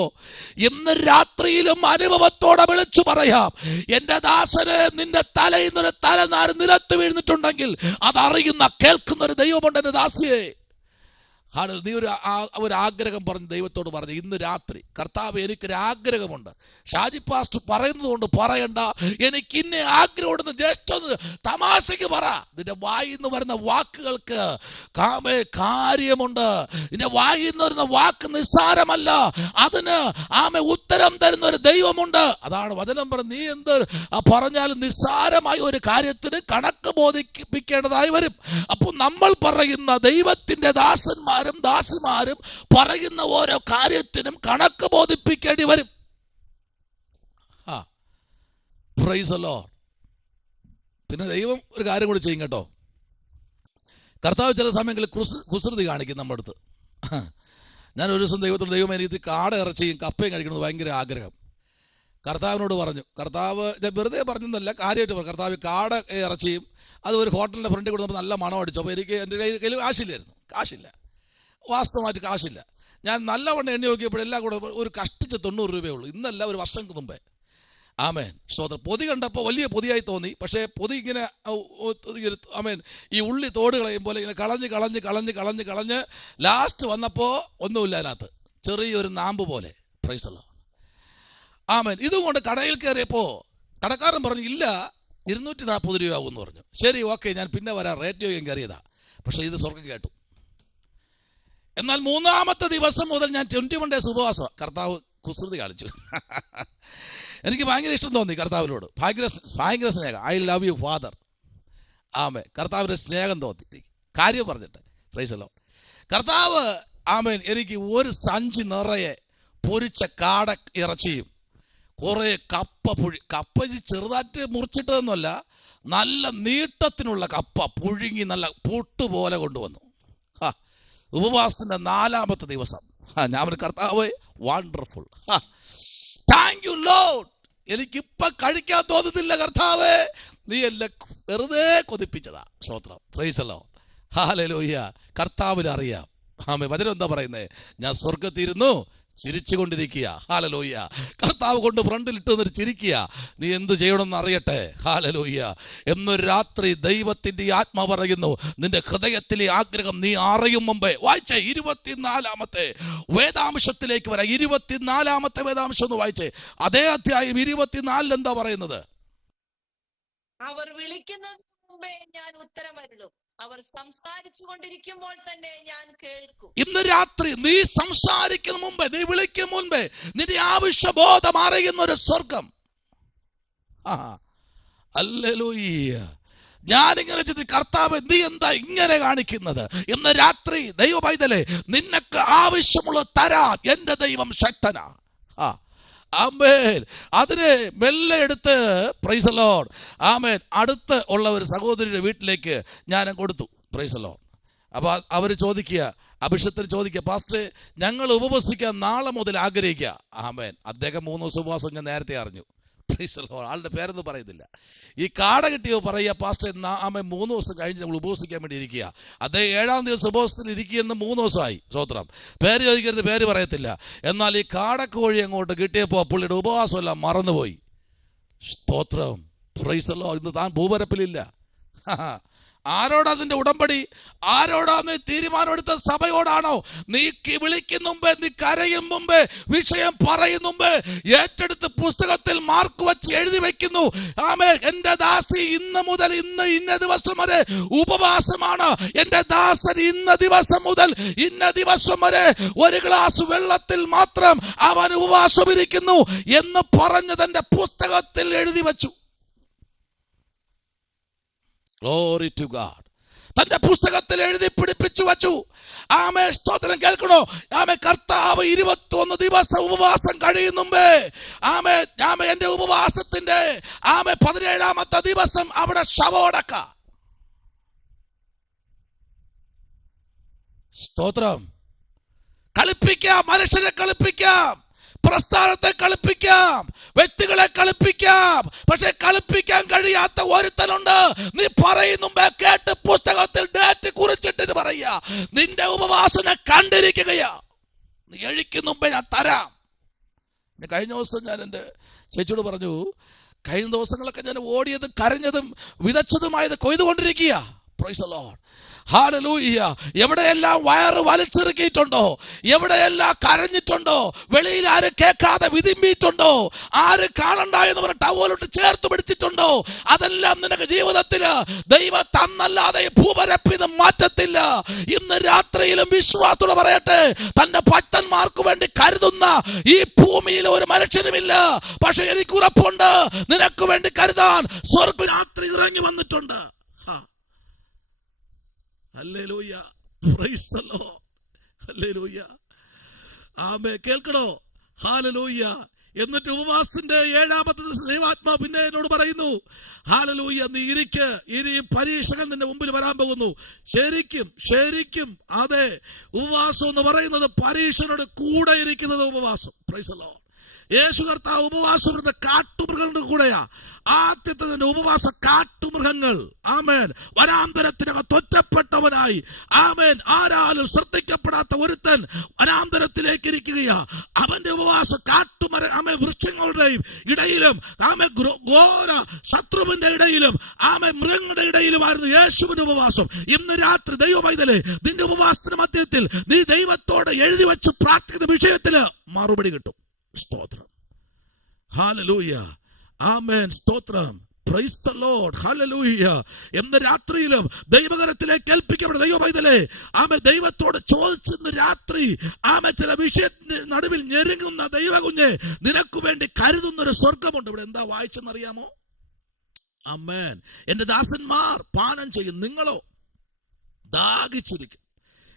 ഇന്ന് രാത്രിയിലും അനുഭവത്തോടെ വിളിച്ചു പറയാം, എന്റെ ദാസന് നിന്റെ തലയിൽ നിന്നൊരു തലനാര് നിലത്ത് വീഴ്ന്നിട്ടുണ്ടെങ്കിൽ അതറിയുന്ന കേൾക്കുന്ന ഒരു ദൈവമുണ്ട്. എന്റെ ദാസിയെ, നീ ഒരു ആഗ്രഹം പറഞ്ഞ് ദൈവത്തോട് പറഞ്ഞു, ഇന്ന് രാത്രി കർത്താവ് എനിക്കൊരു ആഗ്രഹമുണ്ട്. ഷാജി പാസ്റ്റർ പറയുന്നത് കൊണ്ട് പറയണ്ട, എനിക്ക് ഇന്ന ആഗ്രഹമുണ്ടെന്ന് ജസ്റ്റ് ഒന്ന് തമാശയ്ക്ക് പറ. നിന്റെ വായിൽ നിന്ന് വരുന്ന വാക്കുകൾക്ക് കാര്യമുണ്ട്. നിന്റെ വായിൽ നിന്ന് വരുന്ന വാക്ക് നിസ്സാരമല്ല, അതിന് ഉത്തരം തരുന്ന ഒരു ദൈവമുണ്ട്. അതാണ് വചനം പറഞ്ഞത്. നീ എന്ത് പറഞ്ഞാലും നിസ്സാരമായ ഒരു കാര്യത്തിന് കണക്ക് ബോധിപ്പിക്കേണ്ടതായി വരും. അപ്പോൾ നമ്മൾ പറയുന്ന ദൈവത്തിന്റെ ദാസന്മാരും ദാസിമാരും പറയുന്ന ഓരോ കാര്യത്തിനും കണക്ക് ബോധിപ്പിക്കേണ്ടി വരും. Price the Lord. പിന്നെ ദൈവം ഒരു കാര്യം കൂടി ചെയ്യും കേട്ടോ. കർത്താവ് ചില സമയങ്ങളിൽ കുസൃതി കാണിക്കും നമ്മുടെ അടുത്ത്. ഞാൻ ഒരു ദിവസം ദൈവം എനിക്ക് കാട ഇറച്ചിയും കപ്പയും കഴിക്കണമെന്ന് ഭയങ്കര ആഗ്രഹം. കർത്താവിനോട് പറഞ്ഞു. കർത്താവ് വെറുതെ പറഞ്ഞെന്നല്ല, കാര്യമായിട്ട് പറഞ്ഞു. കർത്താവ് കാട ഇറച്ചിയും അത് ഒരു ഹോട്ടലിൻ്റെ ഫ്രണ്ടിൽ കൊടുത്തപ്പോൾ നല്ല മണം അടിച്ചു. അപ്പോൾ എനിക്ക് എൻ്റെ കയ്യിൽ കാശില്ല, വാസ്തവമായിട്ട് കാശില്ല. ഞാൻ നല്ലവണ്ണം എണ്ണി നോക്കിയപ്പോഴെല്ലാം കൂടെ ഒരു കഷ്ടിച്ച് 90 രൂപയുള്ളൂ. ഇന്നല്ല, ഒരു വർഷം മുമ്പേ. ആമേൻ. സ്തോത്രം. പൊതി കണ്ടപ്പോൾ വലിയ പൊതിയായി തോന്നി. പക്ഷേ പൊതി ഇങ്ങനെ ആമേൻ ഈ ഉള്ളി തോട് കളയും പോലെ ഇങ്ങനെ കളഞ്ഞ് ലാസ്റ്റ് വന്നപ്പോൾ ഒന്നുമില്ല അതിനകത്ത്, ചെറിയൊരു നാമ്പ് പോലെ. Praise the lord. ആമേൻ. ഇതുകൊണ്ട് കടയിൽ കയറിയപ്പോൾ കടക്കാരൻ പറഞ്ഞു, ഇല്ല 240 രൂപയാവും എന്ന് പറഞ്ഞു. ശരി, ഓക്കെ, ഞാൻ പിന്നെ വരാം, റേറ്റ് ചോദിക്കാൻ കയറിയതാ. പക്ഷേ ഇത് സ്വർഗം കേട്ടു. എന്നാൽ 3-ാമത്തെ ദിവസം മുതൽ ഞാൻ 21 ഡേയ്സ് ഉപവാസം. കർത്താവ് കുസൃതി കാണിച്ചു. എനിക്ക് ഭയങ്കര ഇഷ്ടം തോന്നി കർത്താവിനോട്. ഭയങ്കര സ്നേഹം. I love you father. ആമേൻ. കർത്താവിൻ്റെ സ്നേഹം തോന്നി കാര്യം പറഞ്ഞിട്ട്. Praise the lord. കർത്താവ് ആമേൻ എനിക്ക് ഒരു സഞ്ചി നിറയെ പൊരിച്ച കാട ഇറച്ചിയും കുറേ കപ്പ ചെറുതായിട്ട് മുറിച്ചിട്ടതൊന്നുമല്ല, നല്ല നീട്ടത്തിനുള്ള കപ്പ പുഴുങ്ങി നല്ല പുട്ടുപോലെ കൊണ്ടുവന്നു. ഉപവാസത്തിന്റെ 4-ാമത്തെ ദിവസം ഞാൻ കർത്താവ് വണ്ടർഫുൾ, താങ്ക് യു ലോർഡ്, എനിക്കിപ്പം കഴിക്കാൻ തോന്നുന്നില്ല കർത്താവേ, നീ എല്ലാം വെറുതെ കൊതിപ്പിച്ചതാ. സ്തോത്രം. Price the lord. ഹല്ലേലൂയ. കർത്താവിന് അറിയാം. ആമേൻ. വചനം എന്താ പറയുന്നത്? ഞാൻ സ്വർഗ്ഗത്തിരുന്നു ചിരിച്ചു കൊണ്ടിരിക്കുക. ഹല്ലേലൂയ. കർത്താവ് കൊണ്ട് ഫ്രണ്ടിൽ ഇട്ട് ചിരിക്കുക. നീ എന്ത് ചെയ്യണമെന്ന് അറിയട്ടെ. ഹല്ലേലൂയ. എന്നൊരു രാത്രി ദൈവത്തിന്റെ ആത്മാവ് പറയുന്നു, നിന്റെ ഹൃദയത്തിലെ ആഗ്രഹം നീ അറിയും മുമ്പേ. വായിച്ചേ 24-ാമത്തെ വേദാംശത്തിലേക്ക് വരാം. 24-ാമത്തെ വേദാംശം ഒന്ന് വായിച്ചേ. അതേ അധ്യായം 24 എന്താ പറയുന്നത്? അവർ വിളിക്കുന്നതിന് മുമ്പേ ഞാൻ ഉത്തരമരുളും, അവർ സംസാരിച്ചു കൊണ്ടിരിക്കുമ്പോൾ തന്നെ ഞാൻ കേൾക്കും. ഇന്ന് രാത്രി നീ സംസാരിക്കുന്ന മുമ്പേ, നീ വിളിക്കും മുമ്പേ നിന്റെ ആവശ്യബോധം അറിയുന്ന ഒരു സ്വർഗം. ഹല്ലേലൂയ. ഞാനിങ്ങനെ ചിന്തിച്ചു, കർത്താവ് നീ എന്താ ഇങ്ങനെ കാണിക്കുന്നത്? ഇന്ന് രാത്രി ദൈവ പൈതലേ, നിനക്ക് ആവശ്യമുള്ളത് തരാൻ എന്റെ ദൈവം ശക്തനാ. ആമേൻ. അതിനെ മെല്ലെ എടുത്ത്, പ്രൈസ് ദി ലോർഡ്, ആമേൻ, അടുത്ത് ഉള്ള ഒരു സഹോദരിയുടെ വീട്ടിലേക്ക് ഞാൻ കൊടുത്തു. Price the Lord. അപ്പോൾ അവർ ചോദിക്കുക, അഭിഷേകത്തിൽ ചോദിക്കുക, പാസ്റ്റർ ഞങ്ങൾ ഉപവസിക്കാൻ നാളെ മുതൽ ആഗ്രഹിക്കുക. ആമേൻ. അദ്ദേഹം 3 ദിവസം ഉപവാസം ഞാൻ നേരത്തെ അറിഞ്ഞു. Price the Lord. ആളുടെ പേരൊന്നും പറയുന്നില്ല. ഈ കാട കിട്ടിയോ പറയുക, പാസ്റ്റർ ആമേൻ 3 ദിവസം കഴിഞ്ഞ് നമ്മൾ ഉപവസിക്കാൻ വേണ്ടി ഇരിക്കുക. അദ്ദേഹം 7-ാം ദിവസം ഉപവസത്തിൽ ഇരിക്കുകയെന്ന് 3 ദിവസമായി. സ്തോത്രം. പേര് ചോദിക്കരുത്, പേര് പറയത്തില്ല. എന്നാൽ ഈ കാടക്കോഴി അങ്ങോട്ട് കിട്ടിയപ്പോൾ പുള്ളിയുടെ ഉപവാസമെല്ലാം മറന്നുപോയി. സ്തോത്രം. Price the Lord. ഇന്ന് താൻ ഭൂപരപ്പിലില്ല. ആരോടാ അതിന്റെ ഉടമ്പടി? ആരോടാ നീ തീരുമാനമെടുത്ത? സഭയോടാണോ? നീ വിളിക്കും മുമ്പേ, നീ കരയും മുമ്പേ, വിഷയം പറയും മുമ്പേ ഏറ്റെടുത്ത് പുസ്തകത്തിൽ മാർക്ക് വെച്ച് എഴുതി വെക്കുന്നു. ആമേൻ. എന്റെ ദാസി ഇന്ന് മുതൽ ഇന്ന ദിവസം വരെ ഉപവാസമാണ്. എന്റെ ദാസൻ ഇന്ന ദിവസം മുതൽ ഇന്ന ദിവസം വരെ ഒരു ഗ്ലാസ് വെള്ളത്തിൽ മാത്രം അവൻ ഉപവാസം ഇരിക്കുന്നു എന്ന് പറഞ്ഞ് തന്റെ പുസ്തകത്തിൽ എഴുതി വെച്ചു. Glory to God. തന്റെ പുസ്തകത്തിൽ എഴുതി പിടിപ്പിച്ചു വച്ചു. ആമേ, സ്തോത്രം കേൾക്കണോ? ആമേ, കർത്താവ് 21 ദിവസം ഉപവാസം കഴിയുന്നുമ്പേ ആമേ എന്റെ ഉപവാസത്തിന്റെ 17ാമത്തെ ദിവസം അവിടെ ശവമടക്ക. സ്തോത്രം. കളിപ്പിക്കാം, മനുഷ്യരെ കളിപ്പിക്കാം, പ്രസ്ഥാനത്തെ കളിപ്പിക്കാം, വ്യക്തികളെ കളിപ്പിക്കാം. പക്ഷെ കളിപ്പിക്കാൻ കഴിയാത്ത ഒരുത്തനുണ്ട്. നീ പറയുന്നുമ്പേ കേട്ട് പുസ്തകത്തിൽ ഡേറ്റ് കുറിച്ചിട്ട് പറയുക, നിന്റെ ഉപവാസം ഞാൻ കണ്ടിരിക്കുകയാ, നീ എഴിക്കുന്നുമ്പേ ഞാൻ തരാം. കഴിഞ്ഞ ദിവസം ഞാൻ എൻ്റെ ചേച്ചിയോട് പറഞ്ഞു, കഴിഞ്ഞ ദിവസങ്ങളൊക്കെ ഞാൻ ഓടിയതും കരഞ്ഞതും വിതച്ചതുമായത് കൊയ്തുകൊണ്ടിരിക്കുക. Praise the lord. ഹല്ലേലൂയ. എവിടെയെല്ലാം വയറ് വലിച്ചെറുക്കിയിട്ടുണ്ടോ, എവിടെയെല്ലാം കരഞ്ഞിട്ടുണ്ടോ, വെളിയിൽ ആര് കേൾക്കാതെ വിതിമ്പിയിട്ടുണ്ടോ, ആര് കാണണ്ട എന്ന് പറഞ്ഞ ടവലോട്ട് ചേർത്ത് പിടിച്ചിട്ടുണ്ടോ, അതെല്ലാം നിനക്ക് ജീവിതത്തില് ദൈവം തന്നല്ലാതെ ഭൂപരപ്പിത് മാറ്റത്തില്ല. ഇന്ന് രാത്രിയിലും വിശ്വാസത്തോടെ പറയട്ടെ, തന്റെ ഭക്തന്മാർക്ക് വേണ്ടി കരുതുന്ന ഈ ഭൂമിയിൽ ഒരു മനുഷ്യനുമില്ല. പക്ഷെ എനിക്ക് ഉറപ്പുണ്ട്, നിനക്ക് വേണ്ടി കരുതാൻ സ്വർഗ്ഗം രാത്രി ഇറങ്ങി വന്നിട്ടുണ്ട്. ഹല്ലേലൂയ. Praise the lord. ഹല്ലേലൂയ. ആമേൻ. കേൾക്കണോ? ഹല്ലേലൂയ. എന്നിട്ട് ഉപവാസത്തിന്റെ 7ാമത്തെ ദിവസം ദൈവാത്മാവ് പിന്നെ എന്നോട് പറയുന്നു, ഹല്ലേലൂയ, നീ ഇരിക്ക്, ഇനി പരീക്ഷകൻ നിന്റെ മുമ്പിൽ വരാൻ പോകുന്നു. ശരിക്കും അതെ, ഉപവാസം എന്ന് പറയുന്നത് പരീക്ഷനോട് കൂടെ ഇരിക്കുന്നത് ഉപവാസം. Price the Lord. യേശു കർത്താവ് ഉപവാസം കാട്ടുമൃഗങ്ങളുടെ കൂടെയാ. ആദ്യത്തെ ഉപവാസ കാട്ടുമൃഗങ്ങൾ. ആമേൻ. വനാന്തരത്തിനകത്ത് ഒറ്റപ്പെട്ടവനായി, ആമേൻ, ആരാലും ശ്രദ്ധിക്കപ്പെടാത്ത ഒരുത്തൻ വനാന്തരത്തിലേക്ക് ഇരിക്കുകയാ. അവന്റെ ഉപവാസം ആമേൻ വൃക്ഷങ്ങളുടെയും ഇടയിലും, ആമേൻ ഘോര ശത്രുവിന്റെ ഇടയിലും, ആമേൻ മൃഗങ്ങളുടെ ഇടയിലുമായിരുന്നു യേശുവിന്റെ ഉപവാസം. ഇന്ന് രാത്രി ദൈവ പൈതലേ, നിന്റെ ഉപവാസത്തിന് മധ്യത്തിൽ നീ ദൈവത്തോട് എഴുതി വെച്ച് പ്രാർത്ഥിക്കുന്ന വിഷയത്തില് മറുപടി കിട്ടും. സ്തോത്രം. ഹല്ലേലൂയ. ആമേൻ. സ്തോത്രം. Price the lord. ഹല്ലേലൂയ. എന്ന രാത്രിയിലും ദൈവകരത്തിലേക്ക് ഏൽപ്പിക്കപ്പെടുന്ന ദൈവ പൈതലേ, ആമേൻ, ദൈവത്തോട് ചോദിച്ചെന്ന് രാത്രി ആമേൻ ചില വിഷയത്തിന് നടുവിൽ ഞെരുങ്ങുന്ന ദൈവ കുഞ്ഞെ, നിനക്ക് വേണ്ടി കരുതുന്നൊരു സ്വർഗമുണ്ട്. ഇവിടെ എന്താ വായിച്ചെന്നറിയാമോ? ആമേൻ. എന്റെ ദാസന്മാർ പാനം ചെയ്യും, നിങ്ങളോ ദാഹിച്ചിരിക്കും.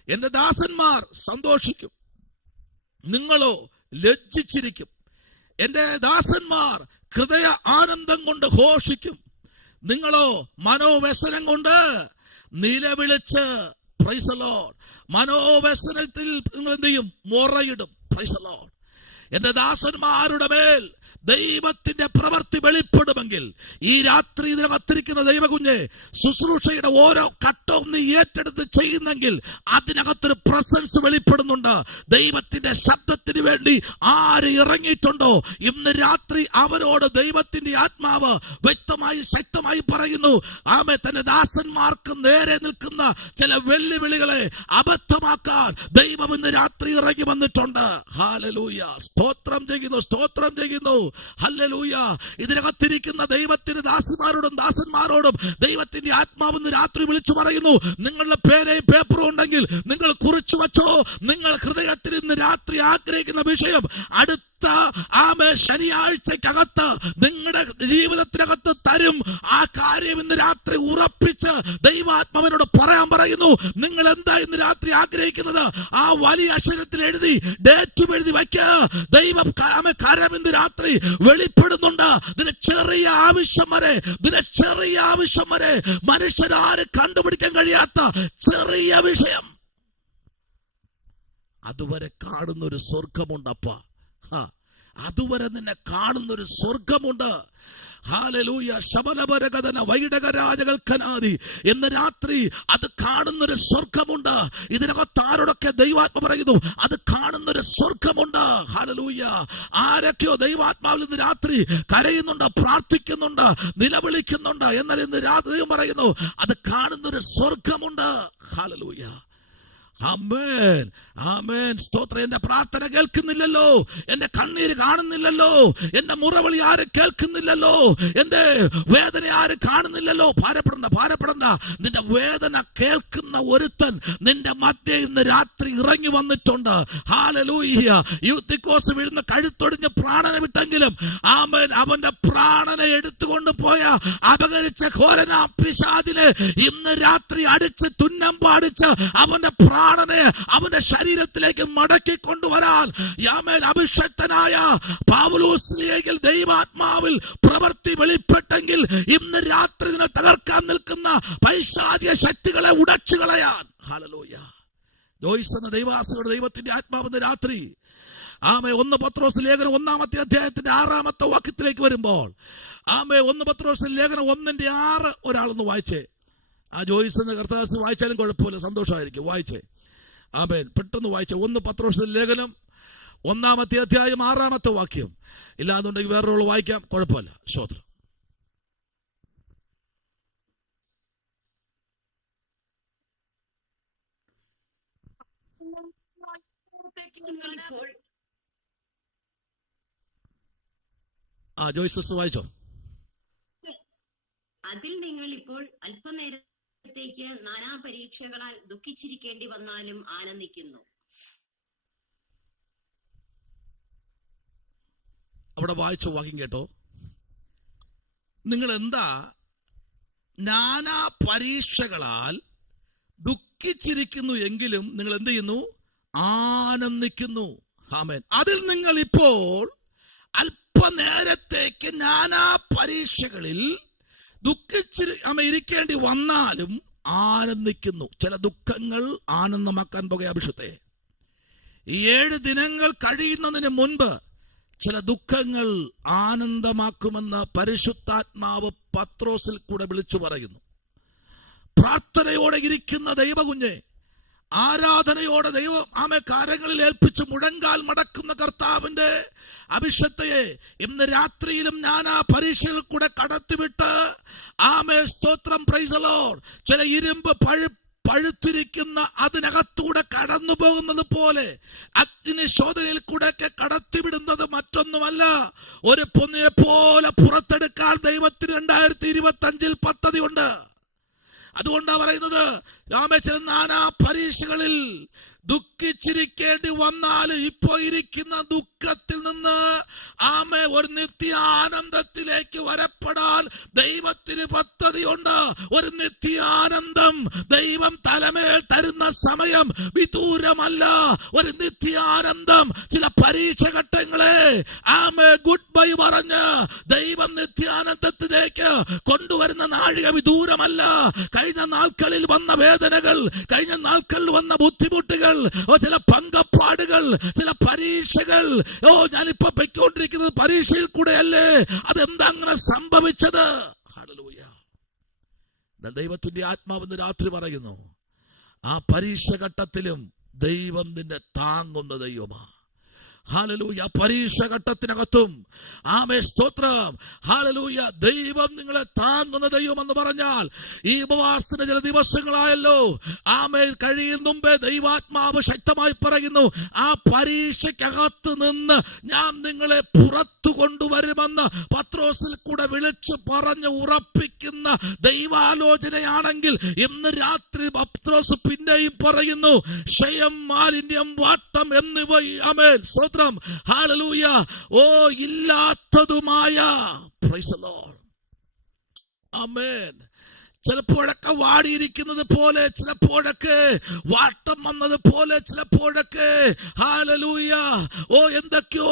എന്റെ ദാസന്മാർ സന്തോഷിക്കും, നിങ്ങളോ ലജ്ജിച്ചിരിക്കും. എന്റെ ദാസന്മാർ ഹൃദയ ആനന്ദം കൊണ്ട് ഘോഷിക്കും, നിങ്ങളോ മനോവ്യസനം കൊണ്ട് നിലവിളിച്ച്, പ്രൈസ് ദി ലോർഡ്, മനോവ്യസനത്തിൽ നിങ്ങൾ എന്ത് ചെയ്യും? മുറയിടും. Praise the lord. എന്റെ ദാസന്മാരുടെ മേൽ ദൈവത്തിന്റെ പ്രവൃത്തി വെളിപ്പെടുമെങ്കിൽ, ഈ രാത്രി ഇതിനകത്തിരിക്കുന്ന ദൈവകുഞ്ഞെ, ശുശ്രൂഷയുടെ ഓരോ ഘട്ടവും നീ ഏറ്റെടുത്ത് ചെയ്യുന്നെങ്കിൽ അതിനകത്തൊരു പ്രസൻസ് വെളിപ്പെടുന്നുണ്ട്. ദൈവത്തിന്റെ ശബ്ദത്തിന് വേണ്ടി ആര് ഇറങ്ങിയിട്ടുണ്ടോ, ഇന്ന് രാത്രി അവരോട് ദൈവത്തിന്റെ ആത്മാവ് വ്യക്തമായി ശക്തമായി പറയുന്നു, ആമേ, തന്റെ ദാസന്മാർക്ക് നേരെ നിൽക്കുന്ന ചില വെല്ലുവിളികളെ അബദ്ധമാക്കാൻ ദൈവം ഇന്ന് രാത്രി ഇറങ്ങി വന്നിട്ടുണ്ട്. ഹല്ലേലൂയ. സ്തോത്രം ചെയ്യുന്നു. ഹല്ലേലൂയ. ഇതിനകത്തിരിക്കുന്ന ദൈവത്തിന്റെ ദാസന്മാരോടും ദൈവത്തിന്റെ ആത്മാവെന്ന് രാത്രി വിളിച്ചു പറയുന്നു, നിങ്ങളുടെ പേരെയും പേപ്പറും ഉണ്ടെങ്കിൽ നിങ്ങൾ കുറിച്ചു വച്ചോ. നിങ്ങൾ ഹൃദയത്തിൽ ഇന്ന് രാത്രി ആഗ്രഹിക്കുന്ന വിഷയം അടുത്ത ശനിയാഴ്ചക്കകത്ത് നിങ്ങളുടെ ജീവിതത്തിനകത്ത് തരും. ആ കാര്യം ഇന്ന് രാത്രി ഉറപ്പിച്ച് ദൈവാത്മാവിനോട് പറയാൻ പറയുന്നു. നിങ്ങൾ എന്താ ഇന്ന് രാത്രി ആഗ്രഹിക്കുന്നത്? ആ വലിയ അക്ഷരത്തിൽ എഴുതി ഡേറ്റും എഴുതി വയ്ക്കുക. ദൈവം കരം ഇന്ന് രാത്രി വെളിപ്പെടുന്നുണ്ട്. ഇതിന് ചെറിയ ആവശ്യം വരെ മനുഷ്യരാര് കണ്ടുപിടിക്കാൻ കഴിയാത്ത ചെറിയ വിഷയം അതുവരെ കാണുന്ന ഒരു സ്വർഗമുണ്ടപ്പ. അതുവരെ നിന്നെ കാണുന്നൊരു സ്വർഗമുണ്ട്. ഹല്ലേലൂയ. ശബനപരകഥന വൈഡകരാജകൽക്കനാദി എന്ന രാത്രി അത് കാണുന്നൊരു സ്വർഗമുണ്ട്. ഇതിനകത്ത് ആരോടൊക്കെ ദൈവാത്മ പറയുന്നു, അത് കാണുന്നൊരു സ്വർഗമുണ്ട്. ഹല്ലേലൂയ. ആരൊക്കെയോ ദൈവാത്മാവിൽ ഇന്ന് രാത്രി കരയുന്നുണ്ട്, പ്രാർത്ഥിക്കുന്നുണ്ട്, നിലവിളിക്കുന്നുണ്ട്. എന്നാൽ ഇന്ന് രാത്രി ദൈവം പറയുന്നു, അത് കാണുന്നൊരു സ്വർഗമുണ്ട്. ഹല്ലേലൂയ. ആമേൻ, ആമേൻ. സ്തോത്രം. എന്റെ പ്രാർത്ഥന കേൾക്കുന്നില്ലല്ലോ, എന്റെ കണ്ണീര് കാണുന്നില്ലല്ലോ, എന്റെ മുറവിളി ആരും കേൾക്കുന്നില്ലല്ലോ, എന്റെ വേദന ആരും കാണുന്നില്ലല്ലോ. ഭാരപ്പെടണ്ട, ഭാരപ്പെടണ്ട. നിന്റെ വേദന കേൾക്കുന്ന ഒരുത്തൻ നിന്റെ മധ്യേ ഇന്ന് രാത്രി ഇറങ്ങി വന്നിട്ടുണ്ട്. ഹല്ലേലൂയ. യൂത്തിക്കോസ് വീഴുന്ന കഴുത്തൊടിഞ്ഞ് പ്രാണനെ വിട്ടെങ്കിലും ആമേൻ അവന്റെ പ്രാണനെ എടുത്തുകൊണ്ട് പോയ അപകരിച്ച ഘോരനാ പിശാചിനെ ഇന്ന് രാത്രി അടിച്ച് തുന്നം പാടിച്ച് അവന്റെ പ്രാണനെ അവന്റെ ശരീരത്തിലേക്ക് മടക്കി കൊണ്ടുവരാൻ ആമേൻ അഭിഷക്തനായ പൗലോസിലേക്ക് ദൈവാത്മാവിൽ പ്രവൃത്തി വെളിപ്പെട്ടെങ്കിൽ ഇന്ന് രാത്രി ഇതിനെ തകർക്കാൻ നിൽക്കുന്ന പൈശാചിക ശക്തികളെ ഉടച്ചു കളയാൻ. ഹല്ലേലൂയ. ജോയ്സ് എന്ന ദൈവാസിയുടെ ദൈവത്തിന്റെ ആത്മാവെന്ന് രാത്രി ആമേ 1 പത്രോസ് ലേഖനം 1-ാമത്തെ അധ്യായത്തിന്റെ 6-ാമത്തെ വാക്യത്തിലേക്ക് വരുമ്പോൾ ആമേ 1 പത്രോസ് ലേഖനം 1:6 ഒരാളൊന്ന് വായിച്ചേ. ആ ജോയ്സ് എന്ന കർത്താസ് വായിച്ചാലും കുഴപ്പമില്ല, സന്തോഷമായിരിക്കും. വായിച്ചേ. ആമേൻ. പെട്ടെന്ന് വായിച്ചേ. 1 പത്രോസ് ലേഖനം 1-ാമത്തെ അധ്യായം 6-ാമത്തെ വാക്യം. ഇല്ലാന്നുണ്ടെങ്കിൽ വേറൊരാൾ വായിക്കാം, കുഴപ്പമില്ല. സ്തോത്രം. ജോയ്സ് വായിച്ചോ. അതിൽ നിങ്ങൾ ഇപ്പോൾ അല്പനേരത്തേക്ക് നാനാ പരീക്ഷകളാൽ ദുഃഖിച്ചിരിക്കേണ്ടി വന്നാലും ആനന്ദിക്കുന്നു. അവിടെ വായിച്ച വാക്യം കേട്ടോ. നിങ്ങൾ എന്താ നാനാ പരീക്ഷകളാൽ ദുഃഖിച്ചിരിക്കുന്നു എങ്കിലും നിങ്ങൾ എന്ത് ചെയ്യുന്നു? ആനന്ദിക്കുന്നു. ആമേൻ. അതിൽ നിങ്ങൾ ഇപ്പോൾ അല്പനേരത്തേക്ക് നാനാ പരീക്ഷകളിൽ ഇരിക്കേണ്ടി വന്നാലും ആനന്ദിക്കുന്നു. ചില ദുഃഖങ്ങൾ ആനന്ദമാക്കാൻ പോകുക അഭിഷത്തെ. ഈ 7 ദിനങ്ങൾ കഴിയുന്നതിന് മുൻപ് ചില ദുഃഖങ്ങൾ ആനന്ദമാക്കുമെന്ന് പരിശുദ്ധാത്മാവ് പത്രോസിൽ കൂടെ വിളിച്ചു പറയുന്നു. പ്രാർത്ഥനയോടെ ഇരിക്കുന്ന ദൈവകുഞ്ഞെ, ആരാധനയോടെ ദൈവം ആമേ കാര്യങ്ങളിൽ ഏൽപ്പിച്ച് മുഴങ്കാൽ മടക്കുന്ന കർത്താവിന്റെ അഭിഷക്തയെ ഇന്ന് രാത്രിയിലും നാനാ പരീക്ഷകൾ കൂടെ കടത്തിവിട്ട് ആമേ സ്തോത്രം, പ്രൈസ് ദി ലോർഡ്, ചില ഇരുമ്പ് പഴുത്തിരിക്കുന്ന അതിനകത്തൂടെ കടന്നു പോകുന്നത് പോലെ അഗ്നി ശോധനയിൽ കൂടെ ഒക്കെ കടത്തിവിടുന്നത് മറ്റൊന്നുമല്ല, ഒരു പൊന്നിനെ പോലെ പുറത്തെടുക്കാൻ ദൈവത്തിന് 2025 പദ്ധതിയുണ്ട്. അതുകൊണ്ടാണ് പറയുന്നത്, ചില നാനാ പരീക്ഷകളിൽ ദുഃഖിച്ചിരിക്കേണ്ടി വന്നാൽ ഇപ്പോ ഇരിക്കുന്ന ദുഃഖത്തിൽ നിന്ന് ആമേ ഒരു നിത്യ ആനന്ദത്തിലേക്ക് വരപ്പെടാൻ ദൈവത്തിന് പദ്ധതിയുണ്ട്. ഒരു നിത്യാനന്ദം ദൈവം തലമേൽ തരുന്ന സമയം വിദൂരമല്ല. ഒരു നിത്യാനന്ദം ചില പരീക്ഷ ഘട്ടങ്ങളെ ആമേ ഗുഡ് ബൈ പറഞ്ഞ് ദൈവം നിത്യാനന്ദത്തിലേക്ക് കൊണ്ടുവരുന്ന നാഴിക വിദൂരമല്ല. കഴിഞ്ഞ നാൾക്കളിൽ വന്ന വേദനകൾ, കഴിഞ്ഞ നാൾക്കളിൽ വന്ന ബുദ്ധിമുട്ടുകൾ, ചില പങ്കപ്പാടുകൾ, ചില പരീക്ഷകൾ, ഞാനിപ്പോ പൊയ്ക്കൊണ്ടിരിക്കുന്നത് പരീക്ഷയിൽ കൂടെയല്ലേ, അതെന്താ അങ്ങനെ സംഭവിച്ചത്? ഹല്ലേലൂയ. ദൈവത്തിന്റെ ആത്മാവെന്ന് രാത്രി പറയുന്നു, ആ പരീക്ഷ ഘട്ടത്തിലും ദൈവം നിന്നെ താങ്ങുന്ന ദൈവമാണ്. ഹല്ലേലൂയ. പരീക്ഷ ഘട്ടത്തിനകത്തും ആമേ സ്തോത്രം, ഹല്ലേലൂയ, ദൈവം നിങ്ങളെ താങ്ങുന്ന ദൈവം എന്ന് പറഞ്ഞാൽ ഈ ഉപവാസത്തിന് ചില ദിവസങ്ങളായല്ലോ. ആമേ കഴിയും മുമ്പേ ദൈവാത്മാവ് ശക്തമായി പറയുന്നു, ആ പരീക്ഷയ്ക്കകത്ത് നിന്ന് ഞാൻ നിങ്ങളെ പുറത്തു കൊണ്ടുവരുമെന്ന് പത്രോസിൽ കൂടെ വിളിച്ചു പറഞ്ഞ് ഉറപ്പിക്കുന്ന ദൈവാലോചനയാണെങ്കിൽ ഇന്ന് രാത്രി പത്രോസ് പിന്നെയും പറയുന്നു, ക്ഷയം, മാലിന്യം, വാട്ടം എന്നിവ ആമേൻ സ്തോത്രം, ഹല്ലേലൂയ, ഇല്ലാത്തതുമായ, പ്രൈസ് ദി ലോർഡ്, ആമേൻ, ചിലപ്പോഴൊക്കെ വാടിയിരിക്കുന്നത് പോലെ, ചിലപ്പോഴൊക്കെ വാട്ടം വന്നത് പോലെ, ചിലപ്പോഴൊക്കെ ഹല്ലേലൂയ എന്തൊക്കെയോ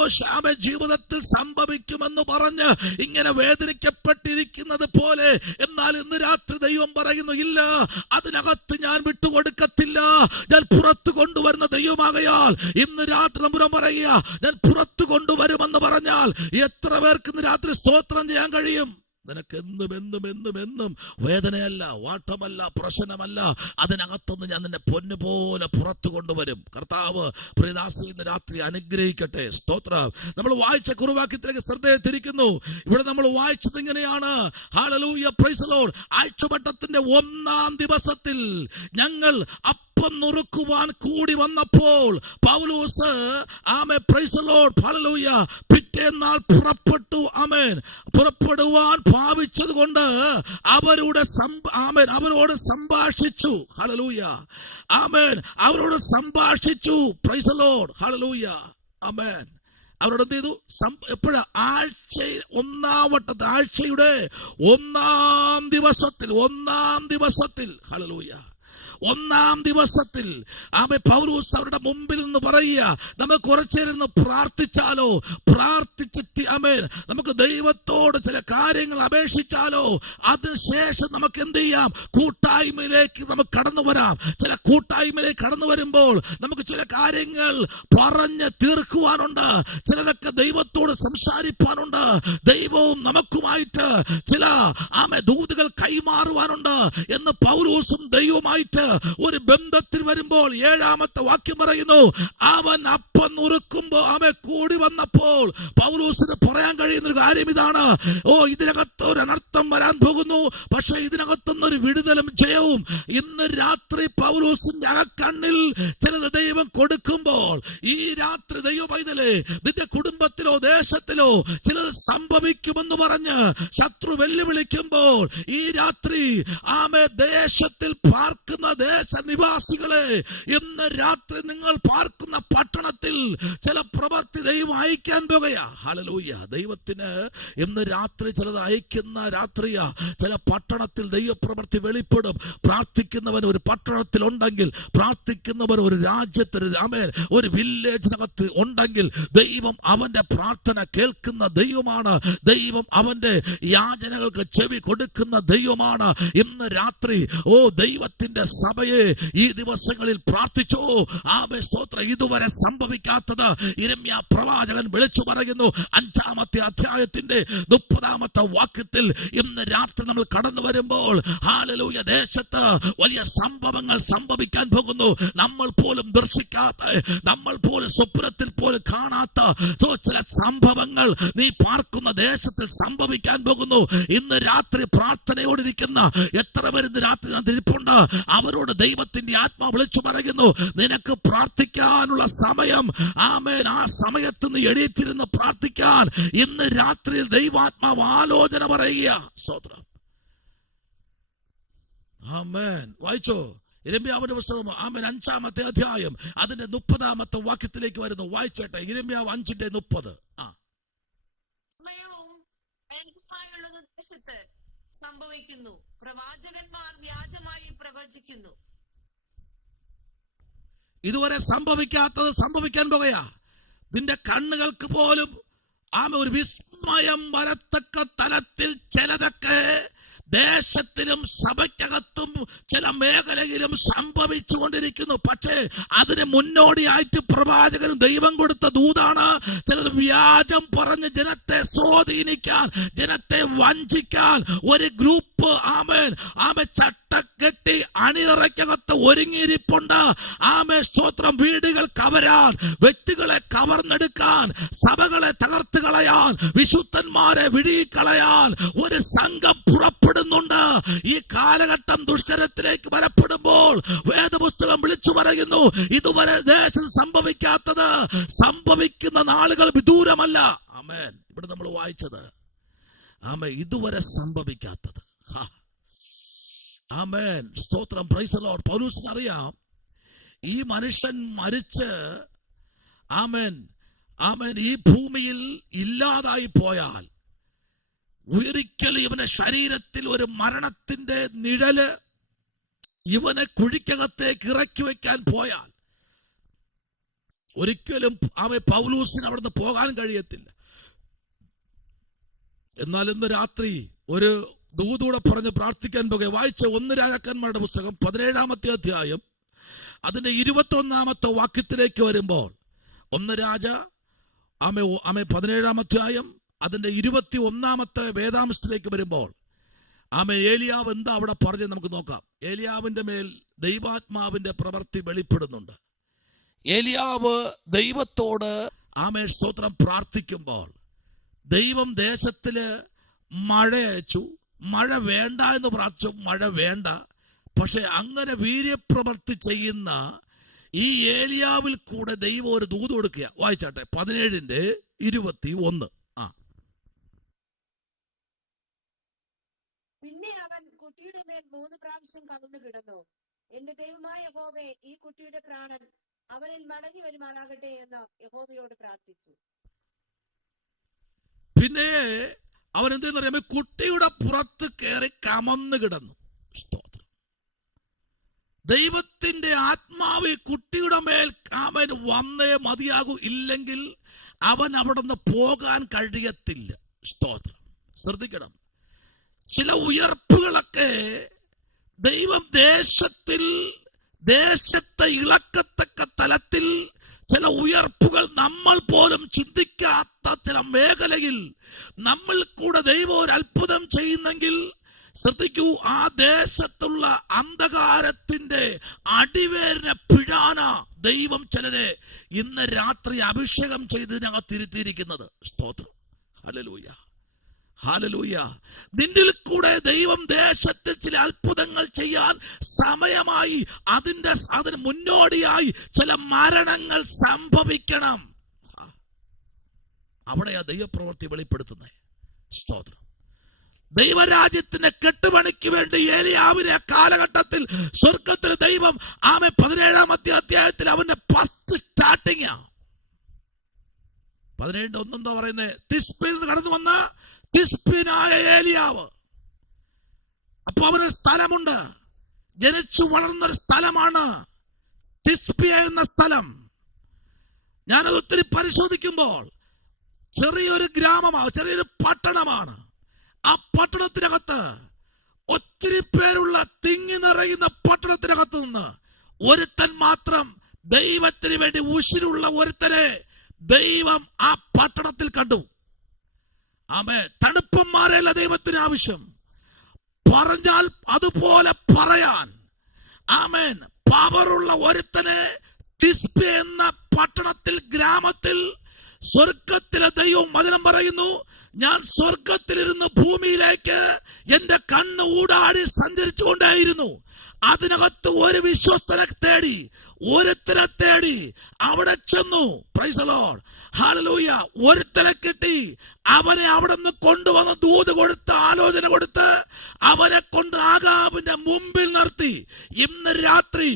ജീവിതത്തിൽ സംഭവിക്കുമെന്ന് പറഞ്ഞ് ഇങ്ങനെ വേദനിക്കപ്പെട്ടിരിക്കുന്നത് പോലെ. എന്നാൽ ഇന്ന് രാത്രി ദൈവം പറയുന്നു, ഇല്ല, അതിനകത്ത് ഞാൻ വിട്ടുകൊടുക്കത്തില്ല. ഞാൻ പുറത്തു കൊണ്ടുവരുന്ന ദൈവമാകയാൽ ഇന്ന് രാത്രി നമ്പുരാൻ പറയുക, ഞാൻ പുറത്തു കൊണ്ടുവരുമെന്ന് പറഞ്ഞാൽ എത്ര പേർക്ക് ഇന്ന് രാത്രി സ്തോത്രം ചെയ്യാൻ കഴിയും? നിനക്ക് എന്നും വേദനയല്ല, വാട്ടമല്ല, പ്രശ്നമല്ല, അതിനകത്തുനിന്ന് ഞാൻ നിന്നെ പൊന്നുപോലെ പുറത്തു കൊണ്ടുവരും. കർത്താവ് പ്രിയദാസി ഇന്ന് രാത്രി അനുഗ്രഹിക്കട്ടെ. സ്തോത്രം. നമ്മൾ വായിച്ച കുറുവാക്യത്തിലേക്ക് ശ്രദ്ധയെ തിരിക്കുന്നു. ഇവിടെ നമ്മൾ വായിച്ചത് ഇങ്ങനെയാണ്, ഹല്ലേലൂയ, പ്രൈസ് ദി ലോർഡ്. ആഴ്ചവട്ടത്തിന്റെ 1-ാം ദിവസത്തിൽ ഞങ്ങൾ അപ്പം നുറുക്കുവാൻ കൂടി വന്നപ്പോൾ പൗലോസ് ആമേൻ, പ്രൈസ് ദി ലോർഡ്, ഹല്ലേലൂയ, പിറ്റേന്നാൾ പുറപ്പെട്ടു. ആമേൻ. പുറപ്പെടുവാൻ ഭാവിച്ചത് കൊണ്ട് അവരോട് സംഭാഷിച്ചു. ഹല്ലേലൂയ, ആമേൻ. അവരോട് സംഭാഷിച്ചു. പ്രൈസ് ദി ലോർഡ്, ഹല്ലേലൂയ, ആമേൻ. അവരോട് എന്ത് ചെയ്തു? എപ്പോഴാ? ആഴ്ചയുടെ 1-ാം ദിവസത്തിൽ ഹല്ലേലൂയ, 1-ാം ദിവസത്തിൽ പൗലോസ് അവരുടെ മുമ്പിൽ നിന്ന് പറയുക, നമുക്ക് കുറച്ചേരുന്ന് പ്രാർത്ഥിച്ചാലോ, പ്രാർത്ഥിച്ചിട്ട് നമുക്ക് ദൈവത്തോട് ചില കാര്യങ്ങൾ അപേക്ഷിച്ചാലോ, അതിനുശേഷം നമുക്ക് എന്ത് ചെയ്യാം? കൂട്ടായ്മയിലേക്ക് നമുക്ക് കടന്നു വരാം. ചില കൂട്ടായ്മയിലേക്ക് കടന്നു വരുമ്പോൾ നമുക്ക് ചില കാര്യങ്ങൾ പറഞ്ഞ് തീർക്കുവാനുണ്ട്, ചിലതൊക്കെ ദൈവത്തോട് സംസാരിപ്പാനുണ്ട്, ദൈവവും നമുക്കുമായിട്ട് ചില ദൂതുകൾ കൈമാറുവാനുണ്ട് എന്ന് പൗലോസും ദൈവവുമായിട്ട് ഒരു ബന്ധത്തിൽ വരുമ്പോൾ 7-ാമത്തെ വാക്യം പറയുന്നു, അവൻ അപ്പം നുറുക്കുമ്പോൾ കൂടി വന്നപ്പോൾ പൗലോസിന് പറയാൻ കഴിയുന്ന ഒരു കാര്യം ഇതാണ്, ഇതിനകത്ത് ഒരു അനർത്ഥം വരാൻ പോകുന്നു, പക്ഷെ ഇതിനകത്തുനിന്നൊരു വിടുതലും ജയവും ഇന്ന് രാത്രി പൗലോസിന്റെ അകക്കണ്ണിൽ ചിലത് ദൈവം കൊടുക്കുമ്പോൾ, ഈ രാത്രി ദൈവ പൈതലേ, നിന്റെ കുടുംബത്തിലോ ദേശത്തിലോ ചിലത് സംഭവിക്കുമെന്ന് പറഞ്ഞ് ശത്രു വെല്ലുവിളിക്കുമ്പോൾ, ഈ രാത്രി ദേശത്തിൽ പാർക്കുന്ന ദേശനിവാസികളെ, ഇന്ന് രാത്രി നിങ്ങൾ പാർക്കുന്ന പട്ടണത്തിൽ ചില പ്രവൃത്തി ദൈവം അയക്കാൻ പോകുകയാ. ഹല്ലേലൂയ. ദൈവത്തിന് ഇന്ന് രാത്രി ചിലത് അയക്കുന്ന രാത്രിയാ. ചില പട്ടണത്തിൽ ദൈവപ്രവൃത്തി വെളിപ്പെടും. പ്രാർത്ഥിക്കുന്നവൻ ഒരു പട്ടണത്തിൽ ഉണ്ടെങ്കിൽ, പ്രാർത്ഥിക്കുന്നവൻ ഒരു രാജ്യത്തിന് ഒരു വില്ലേജിനകത്ത് ഉണ്ടെങ്കിൽ, ദൈവം അവന്റെ പ്രാർത്ഥന കേൾക്കുന്ന ദൈവമാണ്. ദൈവം അവന്റെ യാചനകൾക്ക് ചെവി കൊടുക്കുന്ന ദൈവമാണ്. ഇന്ന് രാത്രി ദൈവത്തിന്റെ സഭയെ ഈ ദിവസങ്ങളിൽ പ്രാർത്ഥിച്ചോ. സ്തോത്രം. ഇതുവരെ സംഭവിക്കാത്തത് യിരെമ്യാ പ്രവാചകൻ വിളിച്ചു പറയുന്നു. 5-ാമത്തെ അധ്യായത്തിന്റെ 30-ാമത്തെ വാക്യത്തിൽ ഇന്ന് രാത്രി നമ്മൾ കടന്നു വരുമ്പോൾ, ഹല്ലേലൂയ, ദേശത്ത് വലിയ സംഭവങ്ങൾ സംഭവിക്കാൻ പോകുന്നു. നമ്മൾ പോലും ദർശിക്കാത്ത, നമ്മൾ പോലും സ്വപ്നത്തിൽ പോലും കാണാത്ത ചില സംഭവങ്ങൾ നീ പാർക്കുന്ന ദേശത്തിൽ സംഭവിക്കാൻ പോകുന്നു. ഇന്ന് രാത്രി പ്രാർത്ഥനയോടിരിക്കുന്ന എത്ര പേര് ഇന്ന് രാത്രി ഇരിപ്പുണ്ട്? അവരോട് ദൈവത്തിന്റെ ആത്മാവ് വിളിച്ചു പറയുന്നു, നിനക്ക് പ്രാർത്ഥിക്കാനുള്ള സമയം. ആമേൻ. ആ സമയത്ത് നീ എണീറ്റിരുന്ന് പ്രാർത്ഥിക്കാൻ ഇന്ന് രാത്രിയിൽ ദൈവാത്മാവ് ആലോചന പറയുക. സ്തോത്രം. ആമേൻ. വായിച്ചോ യിരെമ്യാവിന്റെ പുസ്തകം 5-ാമത്തെ അധ്യായം അതിന്റെ 30-ാമത്തെ വാക്യത്തിലേക്ക് വരുന്നു. വായിച്ചേട്ടെ. യിരെമ്യാവ് 5:30. ദേശത്ത് സംഭവിക്കുന്നു, പ്രവാചകന്മാർ വ്യാജമായി പ്രവചിക്കുന്നു. ഇതുവരെ സംഭവിക്കാത്തത് സംഭവിക്കാൻ പോകുകയാ. നിന്റെ കണ്ണുകൾക്ക് പോലും ഒരു വിസ്മയം വരത്തക്ക തലത്തിൽ ചിലതൊക്കെ ദേശത്തിലും സഭയ്ക്കകത്തും ചില മേഖലയിലും സംഭവിച്ചു കൊണ്ടിരിക്കുന്നു. പക്ഷേ അതിന് മുന്നോടിയായിട്ട് പ്രവാചകന് ദൈവം കൊടുത്ത ദൂതാണ്. ചിലർ വ്യാജം പറഞ്ഞ് ജനത്തെ സ്വാധീനിക്കാൻ, ജനത്തെ വഞ്ചിക്കാൻ ഒരു ഗ്രൂപ്പ് ചട്ടക്കെട്ടി അണിയറയ്ക്കകത്ത് ഒരുങ്ങിയിരിപ്പുണ്ട്. സ്തോത്രം. വീടുകൾ കവരാൻ, വ്യക്തികളെ കവർന്നെടുക്കാൻ, സഭകളെ തകർത്ത് കളയാൻ, വിശുദ്ധന്മാരെ വിഴുകിക്കളയാൻ ഒരു സംഘം പുറപ്പെടുന്നുണ്ട്. ഈ കാലഘട്ടം ദുഷ്കരത്തിലേക്ക് വരപ്പെടുമ്പോൾ വേദപുസ്തകം വിളിച്ചു പറയുന്നു, ഇതുവരെ ദേശത്ത് സംഭവിക്കാത്തത് സംഭവിക്കുന്ന നാളുകൾ വിദൂരമല്ല. ആമേൻ. ഇവിടെ നമ്മൾ വായിച്ചത് ഇതുവരെ സംഭവിക്കാത്തത്. ആമേൻ. സ്തോത്രം. Price the Lord. പൗലോസിന് അറിയാം, ഈ മനുഷ്യൻ മരിച്ച് ഈ ഭൂമിയിൽ ഇല്ലാതായി പോയാൽ, ഒരിക്കലും ഇവന്റെ ശരീരത്തിൽ ഒരു മരണത്തിന്റെ നിഴല് ഇവനെ കുഴിക്കകത്തേക്ക് ഇറക്കി വെക്കാൻ പോയാൽ ഒരിക്കലും പൗലോസിന് അവിടുന്ന് പോകാൻ കഴിയത്തില്ല. എന്നാൽ ഇന്ന് രാത്രി ഒരു ദൂതൂടെ പറഞ്ഞ് പ്രാർത്ഥിക്കാൻ പോകുക. വായിച്ച 1 രാജാക്കന്മാരുടെ പുസ്തകം 17-ാമത്തെ അധ്യായം അതിന്റെ 21 വാക്യത്തിലേക്ക് വരുമ്പോൾ 1 രാജ 17 അധ്യായം അതിന്റെ 21 വേദാംശത്തിലേക്ക് വരുമ്പോൾ ഏലിയാവ് എന്താ അവിടെ പറഞ്ഞത് നമുക്ക് നോക്കാം. ഏലിയാവിന്റെ മേൽ ദൈവാത്മാവിന്റെ പ്രവൃത്തി വെളിപ്പെടുന്നുണ്ട്. ഏലിയാവ് ദൈവത്തോട് സ്തോത്രം പ്രാർത്ഥിക്കുമ്പോൾ ദൈവം ദേശത്തില് മഴ അയച്ചു. മഴ വേണ്ട എന്ന് പ്രാർത്ഥിച്ചു, മഴ വേണ്ട. പക്ഷെ അങ്ങനെ വീര്യപ്രവൃത്തി ചെയ്യുന്ന ഈ ഏലിയാവിൽ കൂടെ ദൈവം ഒരു ദൂത് കൊടുക്കുക. വായിച്ചാട്ടെ 17:21. പിന്നെ അവൻ കുട്ടിയുടെ മേൽ 3 പ്രാവശ്യം കവിണ്ണു കിടന്നു. എന്റെ ദൈവമായ യഹോവേ, ഈ കുട്ടിയുടെ പ്രാണൻ അവനിൽ മടങ്ങി വരുമാറാകട്ടെ എന്ന് യഹോവയോട് പ്രാർത്ഥിച്ചു. പിന്നെ അവൻ എന്തെന്ന് പറയുമ്പോ കുട്ടിയുടെ പുറത്ത് കയറി കമന്ന് കിടന്നു. സ്തോത്രം. ദൈവത്തിന്റെ ആത്മാവ് കുട്ടിയുടെ മേൽ അവൻ വന്നേ മതിയാകൂ, ഇല്ലെങ്കിൽ അവൻ അവിടെ നിന്ന് പോകാൻ കഴിയത്തില്ല. സ്തോത്രം. ശ്രദ്ധിക്കണം, ചില ഉയർപ്പുകളൊക്കെ ദൈവം ദേശത്തെ ഇളക്കത്തക്ക തലത്തിൽ ചില ഉയർപ്പുകൾ നമ്മൾ പോലും ചിന്തിക്കാത്ത ചില മേഖലയിൽ നമ്മൾ കൂടെ ദൈവം ഒരു അത്ഭുതം ചെയ്യുന്നെങ്കിൽ ശ്രദ്ധിക്കൂ, ആ ദേശത്തുള്ള അന്ധകാരത്തിന്റെ അടിവേരിനെ പിഴാന ദൈവം ചിലരെ ഇന്ന് രാത്രി അഭിഷേകം ചെയ്തതിനകത്തിരുത്തിയിരിക്കുന്നത്. സ്തോത്രം. Hallelujah, hallelujah. നിന്നിൽ കൂടെ ദൈവം ദേശത്തിൽ ചില അത്ഭുതങ്ങൾ ചെയ്യാൻ സമയമായി. അതിന് മുന്നോടിയായി ചില മരണങ്ങൾ സംഭവിക്കണം. അവിടെയാ ദൈവപ്രവൃത്തി വെളിപ്പെടുത്തുന്നത്. സ്തോത്രം. ദൈവരാജ്യത്തിന്റെ കെട്ടുപണിക്ക് വേണ്ടി ഏലിയാവിനെ കാലഘട്ടത്തിൽ സ്വർഗത്തിൽ ദൈവം 17 അധ്യായത്തിൽ അവന്റെ ഫസ്റ്റ് സ്റ്റാർട്ടിങ് 17:1 എന്താ പറയുന്നത്? തിസ്ബിൽ നിന്ന് കടന്നു വന്ന തിസ്ബിനായ ഏലിയാവ്. അപ്പൊ അവന് സ്ഥലമുണ്ട്, ജനിച്ചു വളർന്നൊരു സ്ഥലമാണ് തിസ്ബിയ എന്ന സ്ഥലം. ഞാനത് ഒത്തിരി പരിശോധിക്കുമ്പോൾ ചെറിയൊരു ഗ്രാമമാണ്, ചെറിയൊരു പട്ടണമാണ്. ആ പട്ടണത്തിനകത്ത് ഒത്തിരി പേരുള്ള തിങ്ങി നിറയുന്ന പട്ടണത്തിനകത്ത് നിന്ന് ഒരുത്തൻ മാത്രം ദൈവത്തിന് വേണ്ടി ഉശിരുള്ള ഒരുത്തനെ ദൈവം ആ പട്ടണത്തിൽ കണ്ടു. തണുപ്പന്മാരെയല്ല ദൈവത്തിന് ആവശ്യം, പറഞ്ഞാൽ അതുപോലെ പറയാൻ പവറുള്ള ഒരുത്തനെ തിസ്ബി എന്ന പട്ടണത്തിൽ, ഗ്രാമത്തിൽ സ്വർഗത്തിലെ ദൈവം വചനം പറയുന്നു, ഞാൻ സ്വർഗത്തിലിരുന്ന് ഭൂമിയിലേക്ക് എന്റെ കണ്ണ് ഊടാടി സഞ്ചരിച്ചു കൊണ്ടേയിരുന്നു. അതിനകത്ത് ഒരു വിശ്വസ്തനെ തേടി, ഒരുത്തനെ തേടി അവിടെ ചെന്നു. Price the lord, hallelujah. ഒരുത്തനെ കിട്ടി. അവനെ അവിടെ നിന്ന് കൊണ്ടുവന്ന് ദൂത് കൊടുത്ത്, ആലോചന കൊടുത്ത് അവനെ കൊണ്ട് ആകാബിന്റെ മുമ്പിൽ നിർത്തി. ഇന്ന് രാത്രി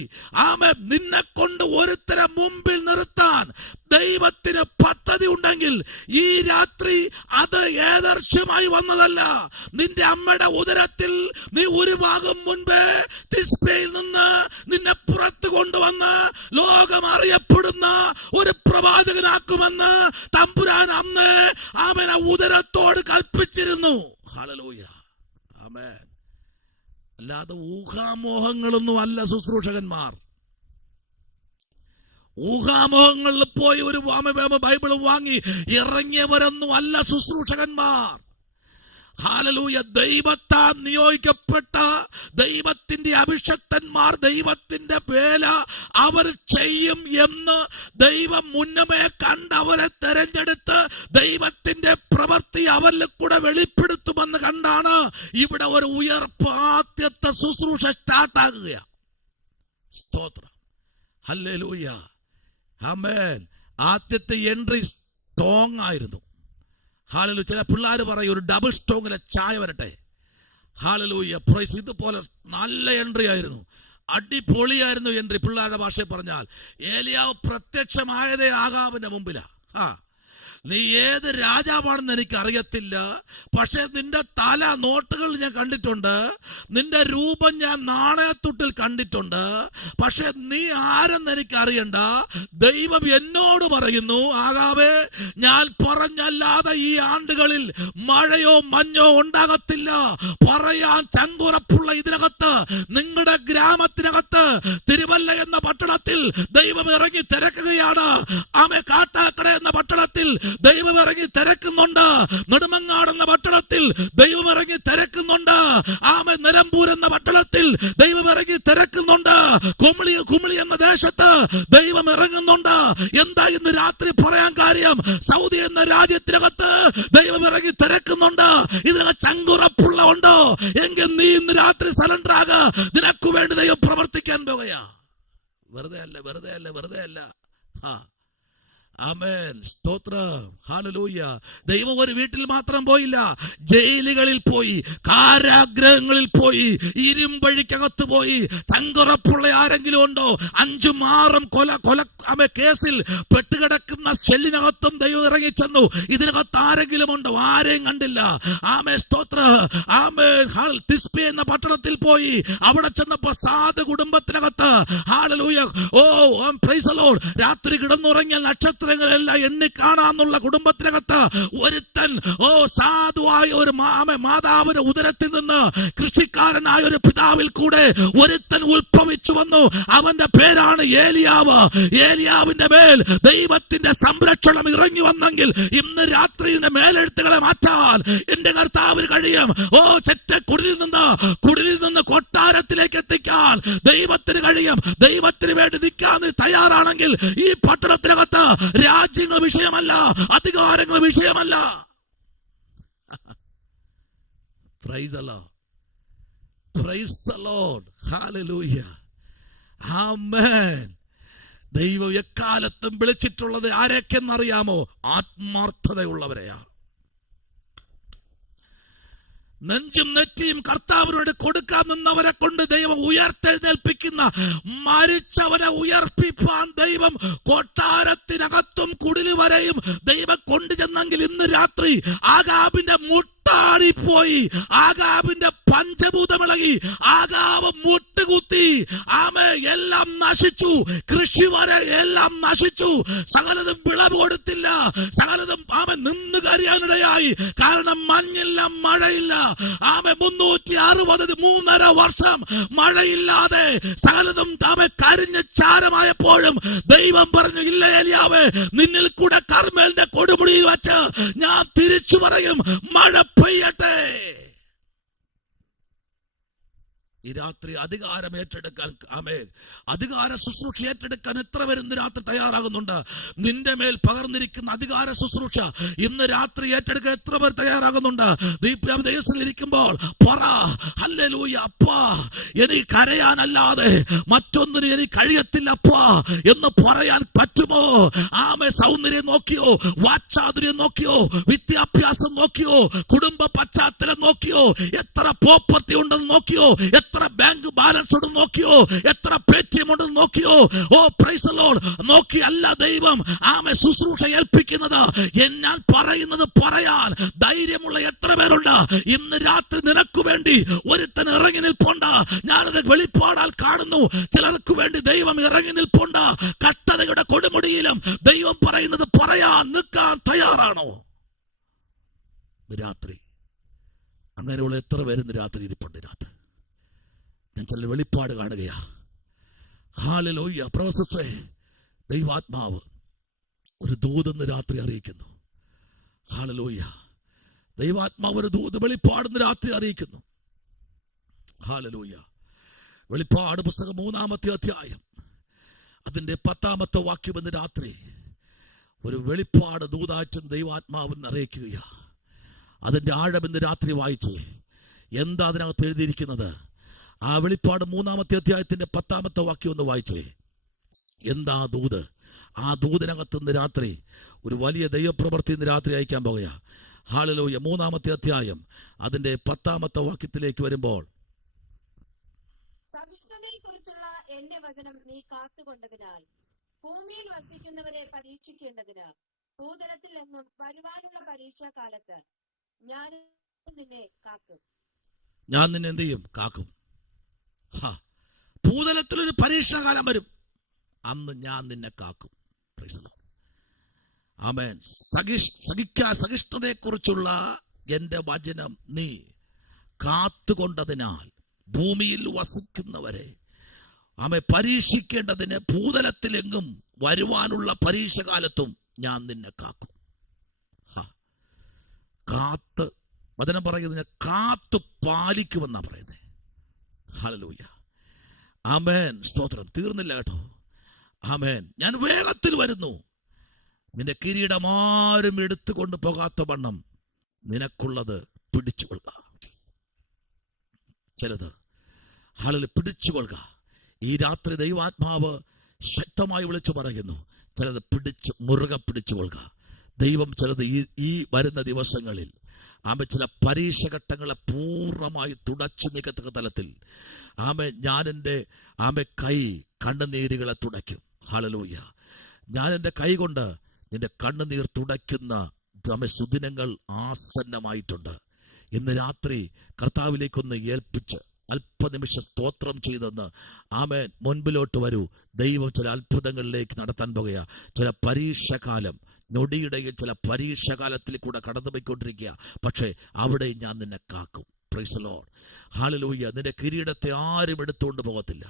നിന്നെ കൊണ്ട് ഒരുത്തരെ മുമ്പിൽ നിർത്താൻ ദൈവത്തിന് പദ്ധതി ഉണ്ടെങ്കിൽ ഈ രാത്രി അത് ഏദർശ്യമായി വന്നതല്ല. നിന്റെ അമ്മയുടെ ഉദരത്തിൽ നീ ഉരുവാകും മുൻപേ തിസ്ബിയിൽ നിന്ന് നിന്നെ പുറത്തു കൊണ്ടുവന്ന് ലോകം അറിയപ്പെടുന്ന ഒരു പ്രവാചകനാക്കുമെന്ന് തമ്പുരാൻ അന്ന് അവനെ ഉദരത്തോട് കൽപ്പിച്ചിരുന്നു. ഹല്ലേലൂയ, ആമേൻ. അല്ലാതെ ഊഹാമോഹങ്ങളൊന്നും അല്ല ശുശ്രൂഷകന്മാർ. ഊഹാമോഹങ്ങളിൽ പോയി ഒരു ബൈബിൾ വാങ്ങി ഇറങ്ങിയവരൊന്നും അല്ല ശുശ്രൂഷകന്മാർ. ഹല്ലേലൂയ. ദൈവത്താൽ നിയോഗിക്കപ്പെട്ട ദൈവത്തിന്റെ അഭിഷക്തന്മാർ ദൈവത്തിന്റെ വേല അവർ ചെയ്യും എന്ന് ദൈവം മുന്നമേ കണ്ട് അവരെ തെരഞ്ഞെടുത്ത് ദൈവത്തിന്റെ പ്രവൃത്തി അവരിൽ കൂടെ വെളിപ്പെടുത്തുമെന്ന് കണ്ടാണ് ഇവിടെ ഒരു ഉയർപ്പ്, ആദ്യത്തെ ശുശ്രൂഷ സ്റ്റാർട്ടാകുക. സ്തോത്രം. ഹല്ലേലൂയ, ആമേൻ. ആദ്യത്തെ എൻട്രി സ്ട്രോങ് ആയിരുന്നു. ഹല്ലേലൂയ. ചില പിള്ളേർ പറയും ഒരു ഡബിൾ സ്ട്രോങ്ങിലെ ചായ വരട്ടെ. Hallelujah, praise. ഇതുപോലെ നല്ല എൻട്രി ആയിരുന്നു, അടിപൊളിയായിരുന്നു എൻട്രി. പിള്ളേരുടെ ഭാഷയിൽ പറഞ്ഞാൽ ഏലിയാവ് പ്രത്യക്ഷമായതേ ആകാബിന്റെ മുമ്പിലാ. നീ ഏത് രാജാവാണെന്ന് എനിക്ക് അറിയത്തില്ല, പക്ഷെ നിന്റെ തല നോട്ടുകൾ ഞാൻ കണ്ടിട്ടുണ്ട്, നിന്റെ രൂപം ഞാൻ നാണയത്തുട്ടിൽ കണ്ടിട്ടുണ്ട്, പക്ഷെ നീ ആരെന്ന് എനിക്ക് അറിയണ്ട. ദൈവം എന്നോട് പറയുന്നു, ആകാവേ, ഞാൻ പറഞ്ഞല്ലാതെ ഈ ആണ്ടുകളിൽ മഴയോ മഞ്ഞോ ഉണ്ടാകത്തില്ല. പറയാൻ ചങ്കുറപ്പുള്ള ഇതിനകത്ത്, നിങ്ങളുടെ ഗ്രാമത്തിനകത്ത്, തിരുവല്ല എന്ന പട്ടണത്തിൽ ദൈവം ഇറങ്ങി തിരക്കുകയാണ്. ആമേ, കാട്ടാക്കട എന്ന പട്ടണത്തിൽ ദൈവം ഇറങ്ങി തിരക്കുന്നുണ്ട്. നെടുമങ്ങാട് എന്ന പട്ടണത്തിൽ ദൈവം ഇറങ്ങി തിരക്കുന്നുണ്ട്. ആമേ, നിലമ്പൂർ എന്ന പട്ടണത്തിൽ ദൈവം ഇറങ്ങി തിരക്കുന്നുണ്ട്. കുമിളി എന്ന ദേശത്ത് ദൈവം ഇറങ്ങുന്നുണ്ട്. എന്താ ഇന്ന് രാത്രി പറയാൻ കാര്യം? സൗദി എന്ന രാജ്യത്തിനകത്ത് ദൈവം ഇറങ്ങി തിരക്കുന്നുണ്ട്. ഇതിനകത്ത് ചങ്കുറപ്പുള്ള ഉണ്ടോ എങ്കിൽ നീ ഇന്ന് രാത്രി സറണ്ടർ ആക. നിനക്ക് വേണ്ടി ദൈവം പ്രവർത്തിക്കാൻ പോകുകയാ. വെറുതെ അല്ല. ആമേൻ, സ്തോത്രം, ഹല്ലേലൂയ. ദൈവം ഒരു വീട്ടിൽ മാത്രം പോയില്ല, ജയിലുകളിൽ പോയി, കാരാഗ്രഹങ്ങളിൽ പോയി, ഇരുമ്പഴിക്കകത്ത് പോയി. ചങ്കുറപ്പുള്ള ആരെങ്കിലും ഉണ്ടോ? 5 കൊല കേസിൽ പെട്ടുകിടക്കുന്ന ഷെല്ലിനകത്തും ദൈവം ഇറങ്ങിച്ചെന്നു. ഇതിനകത്ത് ആരെങ്കിലും ഉണ്ടോ? ആരെയും കണ്ടില്ല. ആമേ, സ്തോത്ര. ആമേ, തിസ്ബി എന്ന പട്ടണത്തിൽ പോയി. അവിടെ ചെന്നപ്പോ സാധു കുടുംബത്തിനകത്ത്, ഹല്ലേലൂയ, പ്രൈസ് ദി ലോർഡ്, രാത്രി കിടന്നുറങ്ങിയ നക്ഷത്രങ്ങളെല്ലാം എണ്ണി കാണാന്നുള്ള കുടുംബത്തിനകത്ത് ഒരുത്തൻ, സാധുവായ ഒരു മാതാവിന്റെ ഉദരത്തിൽ നിന്ന് കൃഷിക്കാരനായ ഒരു പിതാവിൽ കൂടെ ഒരുത്തൻ ഉത്ഭവിച്ചു വന്നു. അവന്റെ പേരാണ് ഏലിയാവ്. ഏലിയാവിന്റെ മേൽ ദൈവത്തിന്റെ സംരക്ഷണം ഇറങ്ങി വന്നെങ്കിൽ ഇന്ന് രാത്രി ഇതിന്റെ മേലെഴുത്തുകളെ മാറ്റാൻ എന്റെ കർത്താവിന് കഴിയും. കുടിലിൽ നിന്ന് കൊട്ടാരത്തിലേക്ക് എത്തിക്കാൻ ദൈവത്തിന് കഴിയും. ദൈവത്തിന് വേണ്ടി നിൽക്കാൻ തയ്യാറാണെങ്കിൽ ഈ പട്ടണത്തിനകത്ത് രാജ്യങ്ങൾ വിഷയമല്ല, അധികാരങ്ങൾ വിഷയമല്ല. Praise the Lord. Praise the Lord. Hallelujah. Amen. ദൈവം എക്കാലത്തും വിളിച്ചിട്ടുള്ളത് ആരൊക്കെന്നറിയാമോ? ആത്മാർത്ഥതയുള്ളവരെയാ. നെഞ്ചും നെറ്റിയും കർത്താവിനോട് കൊടുക്കാൻ നിന്നവരെ കൊണ്ട് ദൈവം ഉയർത്തെഴുന്നേൽപ്പിക്കുന്ന, മരിച്ചവനെ ഉയർപ്പിപ്പാൻ ദൈവം കൊട്ടാരത്തിനകത്തും കുടില് വരെയും ദൈവം കൊണ്ടുചെന്നെങ്കിൽ ഇന്ന് രാത്രി ആകാബിന്റെ മുട്ടാടിപ്പോയി, ആകാബിന്റെ പഞ്ചഭൂതമിളകി, ആകാബ് മുട്ടുകുത്തി. ആമേ, എല്ലാം നശിച്ചു. കൃഷി വരെ എല്ലാം നശിച്ചു. സകലതും വിളവ് കൊടുത്തില്ല. സകലതും ആമേ നിന്ന് കരിയാനിടയായി. കാരണം മഞ്ഞില്ല, മഴയില്ല. ആമേ, 360 വർഷം മഴയില്ലാതെ സകലതും ആമേ കരിഞ്ഞ് ചാരമായപ്പോഴും ദൈവം പറഞ്ഞു, ഇല്ല ഏലിയാവേ, നിന്നിൽ കൂടെ കർമ്മേലിന്റെ കൊടുമുടിയിൽ വച്ച് ഞാൻ തിരിച്ചു പറയും, മഴ പെയ്യട്ടെ. ഈ രാത്രി അധികാരം ഏറ്റെടുക്കാൻ, ആമേൻ, അധികാര ശുശ്രൂഷ ഏറ്റെടുക്കാൻ എത്ര പേര് ഇന്ന് രാത്രി തയ്യാറാകുന്നുണ്ട്? നിന്റെ മേൽ പകർന്നിരിക്കുന്ന അധികാര ശുശ്രൂഷ ഇന്ന് രാത്രി ഏറ്റെടുക്കാൻ എത്ര പേർ തയ്യാറാകുന്നുണ്ട്? ഇരിക്കുമ്പോൾ പറ, ഹല്ലേലൂയ, അപ്പാ, എനിക്ക് കരയാനല്ലാതെ മറ്റൊന്നിന് എനിക്ക് കഴിയത്തില്ല അപ്പാ എന്ന് പറയാൻ പറ്റുമോ? ആമേ, സൗന്ദര്യം നോക്കിയോ, വാച്ചാതുര്യം നോക്കിയോ, വിദ്യാഭ്യാസം നോക്കിയോ, കുടുംബ പശ്ചാത്തലം നോക്കിയോ, എത്ര പ്രോപ്പർട്ടി ഉണ്ടെന്ന് നോക്കിയോ, എത്ര ബാങ്ക് ബാലൻസ് ഉണ്ടെന്ന് നോക്കിയോ, എത്ര പേടിഎം ഉണ്ടെന്ന് നോക്കിയോ? Price the Lord. നോക്കിയല്ല ദൈവം ആമേ ശുശ്രൂഷ ഏൽപ്പിക്കുന്നത്. ഞാൻ പറയുന്നത് പറയാൻ ധൈര്യമുള്ള എത്ര പേരുണ്ട്? ഇന്ന് രാത്രി നിനക്ക് വേണ്ടി ഒരുത്തൻ ഇറങ്ങി നിൽപ്പുണ്ട്. ഞാനത് വെളിപ്പാടാൽ കാണുന്നു. ചിലർക്ക് വേണ്ടി ദൈവം ഇറങ്ങി നിൽപ്പുണ്ട്. കഷ്ടതയുടെ കൊടുമുടിയിലും ദൈവം പറയുന്നത് പറയാൻ നിൽക്കാൻ തയ്യാറാണോ? രാത്രി അങ്ങനെയുള്ള എത്ര പേരുന്ന് രാത്രി ഇരിപ്പുണ്ട്? രാത്രി ഞാൻ ചില വെളിപ്പാട് കാണുകയാ. ഹല്ലേലൂയ. പ്രവസിച്ചേ, ദൈവാത്മാവ് ഒരു ദൂതെന്ന് രാത്രി അറിയിക്കുന്നു. ഹല്ലേലൂയ. ദൈവാത്മാവ് ഒരു ദൂത് വെളിപ്പാടുന്ന് രാത്രി അറിയിക്കുന്നു. ഹല്ലേലൂയ. വെളിപ്പാട് പുസ്തകം 3-ാമത്തെ അധ്യായം അതിന്റെ 10-ാമത്തെ വാക്യം എന്ന് രാത്രി ഒരു വെളിപ്പാട് ദൂതാറ്റും ദൈവാത്മാവെന്ന് അറിയിക്കുകയാ. അതിന്റെ ആഴമെന്ന് രാത്രി വായിച്ചേ. എന്താ അതിനകത്ത് എഴുതിയിരിക്കുന്നത്? ആ വെളിപ്പാട് 3-ാമത്തെ അധ്യായത്തിന്റെ 10-ാമത്തെ വാക്യം ഒന്ന് വായിച്ചേ. എന്താ ദൂത്? ആ ദൂതിനകത്തുനിന്ന് രാത്രി ഒരു വലിയ ദൈവപ്രവൃത്തി ഇന്ന് രാത്രി അയക്കാൻ പോകുകയാ. ഹല്ലേലൂയ. 3-ാമത്തെ അധ്യായം അതിന്റെ 10-ാമത്തെ വാക്യത്തിലേക്ക് വരുമ്പോൾ, സവിഷ്ണതയെക്കുറിച്ചുള്ള എന്റെ വചനം നീ കാത്തുകൊണ്ടതിനാൽ ഭൂമിയിൽ വസിക്കുന്നവരെ പരീക്ഷിക്കേണ്ടതിന് ഭൂതലത്തിൽ നിന്നും വരുവാനുള്ള പരീക്ഷാകാലത്ത് ഞാൻ നിന്നെ കാക്കും. ഞാൻ നിന്നെ എന്ത് ചെയ്യും? കാക്കും. ഭൂതലത്തിലൊരു പരീക്ഷാകാലം വരും, അന്ന് ഞാൻ നിന്നെ കാക്കും. ആമേൻ. സഹിഷ്ണുതയെക്കുറിച്ചുള്ള എന്റെ വചനം നീ കാത്തുകൊണ്ടതിനാൽ ഭൂമിയിൽ വസിക്കുന്നവരെ പരീക്ഷിക്കേണ്ടതിന് ഭൂതലത്തിലെങ്ങും വരുവാനുള്ള പരീക്ഷകാലത്തും ഞാൻ നിന്നെ കാക്കും. കാത്ത് വചനം പറയുന്നത് കാത്തു പാലിക്കുമെന്നാ പറയുന്നത്. ഹല്ലേലൂയ. ആമേൻ. സ്തോത്രം. തീർന്നില്ല കേട്ടോ. ആമേൻ. ഞാൻ വേഗത്തിൽ വരുന്നു, നിന്റെ കിരീടം ആരും എടുത്തുകൊണ്ട് പോകാത്ത വണ്ണം നിനക്കുള്ളത് പിടിച്ചുകൊള്ളുക. ചിലത് ഹല്ലേലൂയ പിടിച്ചുകൊള്ളുക. ഈ രാത്രി ദൈവാത്മാവ് ശക്തമായി വിളിച്ചു പറയുന്നു, ചിലത് മുറുകെ പിടിച്ചുകൊള്ളുക. ദൈവം ചിലത് ഈ വരുന്ന ദിവസങ്ങളിൽ ചില പരീക്ഷഘട്ടങ്ങളെ പൂർണ്ണമായി തുടച്ചു നീക്കത്തക്ക തലത്തിൽ ഞാൻ എൻ്റെ കൈ കണ്ണുനീരുകളെ തുടയ്ക്കും. ഹല്ലേലൂയ. ഞാൻ എൻ്റെ കൈ കൊണ്ട് നിന്റെ കണ്ണുനീർ തുടയ്ക്കുന്ന സുദിനങ്ങൾ ആസന്നമായിട്ടുണ്ട്. ഇന്ന് രാത്രി കർത്താവിലേക്കൊന്ന് ഏൽപ്പിച്ച് അല്പനിമിഷം സ്തോത്രം ചെയ്തെന്ന് മുൻപിലോട്ട് വരൂ. ദൈവം ചില അത്ഭുതങ്ങളിലേക്ക് നടത്താൻ പോകുക. ചില പരീക്ഷാകാലം നൊടിയിടയിൽ ചില പരീക്ഷാകാലത്തിൽ കൂടെ കടന്നു പോയിക്കൊണ്ടിരിക്കുക. പക്ഷേ അവിടെ ഞാൻ നിന്നെ കാക്കും. Price the lord. ഹല്ലേലൂയ. നിന്റെ കിരീടത്തെ ആരും എടുത്തുകൊണ്ട് പോകത്തില്ല,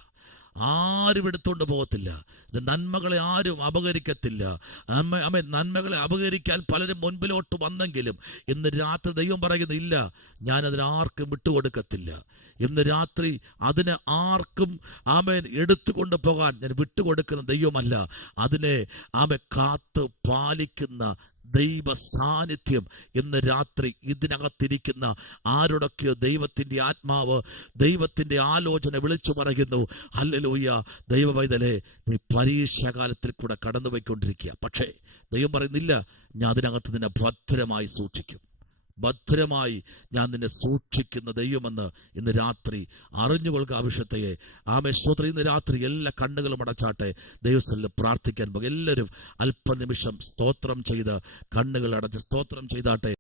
ആരും എടുത്തുകൊണ്ട് പോകത്തില്ല. നന്മകളെ ആരും അപകരിക്കത്തില്ല. നന്മകളെ അപകരിക്കാൻ പലരും മുൻപിലോട്ട് വന്നെങ്കിലും ഇന്ന് രാത്രി ദൈവം പറയുന്നു, ഇല്ല, ഞാനതിന് ആർക്കും വിട്ടുകൊടുക്കത്തില്ല. ഇന്ന് രാത്രി അതിനെ ആർക്കും എടുത്തുകൊണ്ട് പോകാൻ ഞാൻ വിട്ടുകൊടുക്കുന്ന ദൈവമല്ല. അതിനെ കാത്ത് പാലിക്കുന്ന ദൈവ സാന്നിധ്യം ഇന്ന് രാത്രി ഇതിനകത്തിരിക്കുന്ന ആരോടൊക്കെയോ ദൈവത്തിന്റെ ആത്മാവ്, ദൈവത്തിന്റെ ആലോചന വിളിച്ചു പറയുന്നു. ഹല്ലേലൂയ. ദൈവവൈതലേ, നീ പരീക്ഷാകാലത്തിൽ കൂടെ കടന്നു പോയിക്കൊണ്ടിരിക്കുക. പക്ഷേ ദൈവം പറയുന്നില്ല, ഞാൻ അതിനകത്ത് നിന്നെ ഭദ്രമായി സൂക്ഷിക്കും. ഭദ്രമായി ഞാൻ നിന്നെ സൂക്ഷിക്കുന്ന ദൈവമെന്ന് ഇന്ന് രാത്രി അറിഞ്ഞുകൊള്ളുക. ആവശ്യത്തെയെ സ്തോത്രം. ഇന്ന് രാത്രി എല്ലാ കണ്ണുകളും അടച്ചാട്ടെ. ദൈവസ്ഥലിൽ പ്രാർത്ഥിക്കാൻ പോകും. എല്ലാവരും അല്പനിമിഷം സ്തോത്രം ചെയ്ത് കണ്ണുകൾ അടച്ച് സ്തോത്രം ചെയ്താട്ടെ.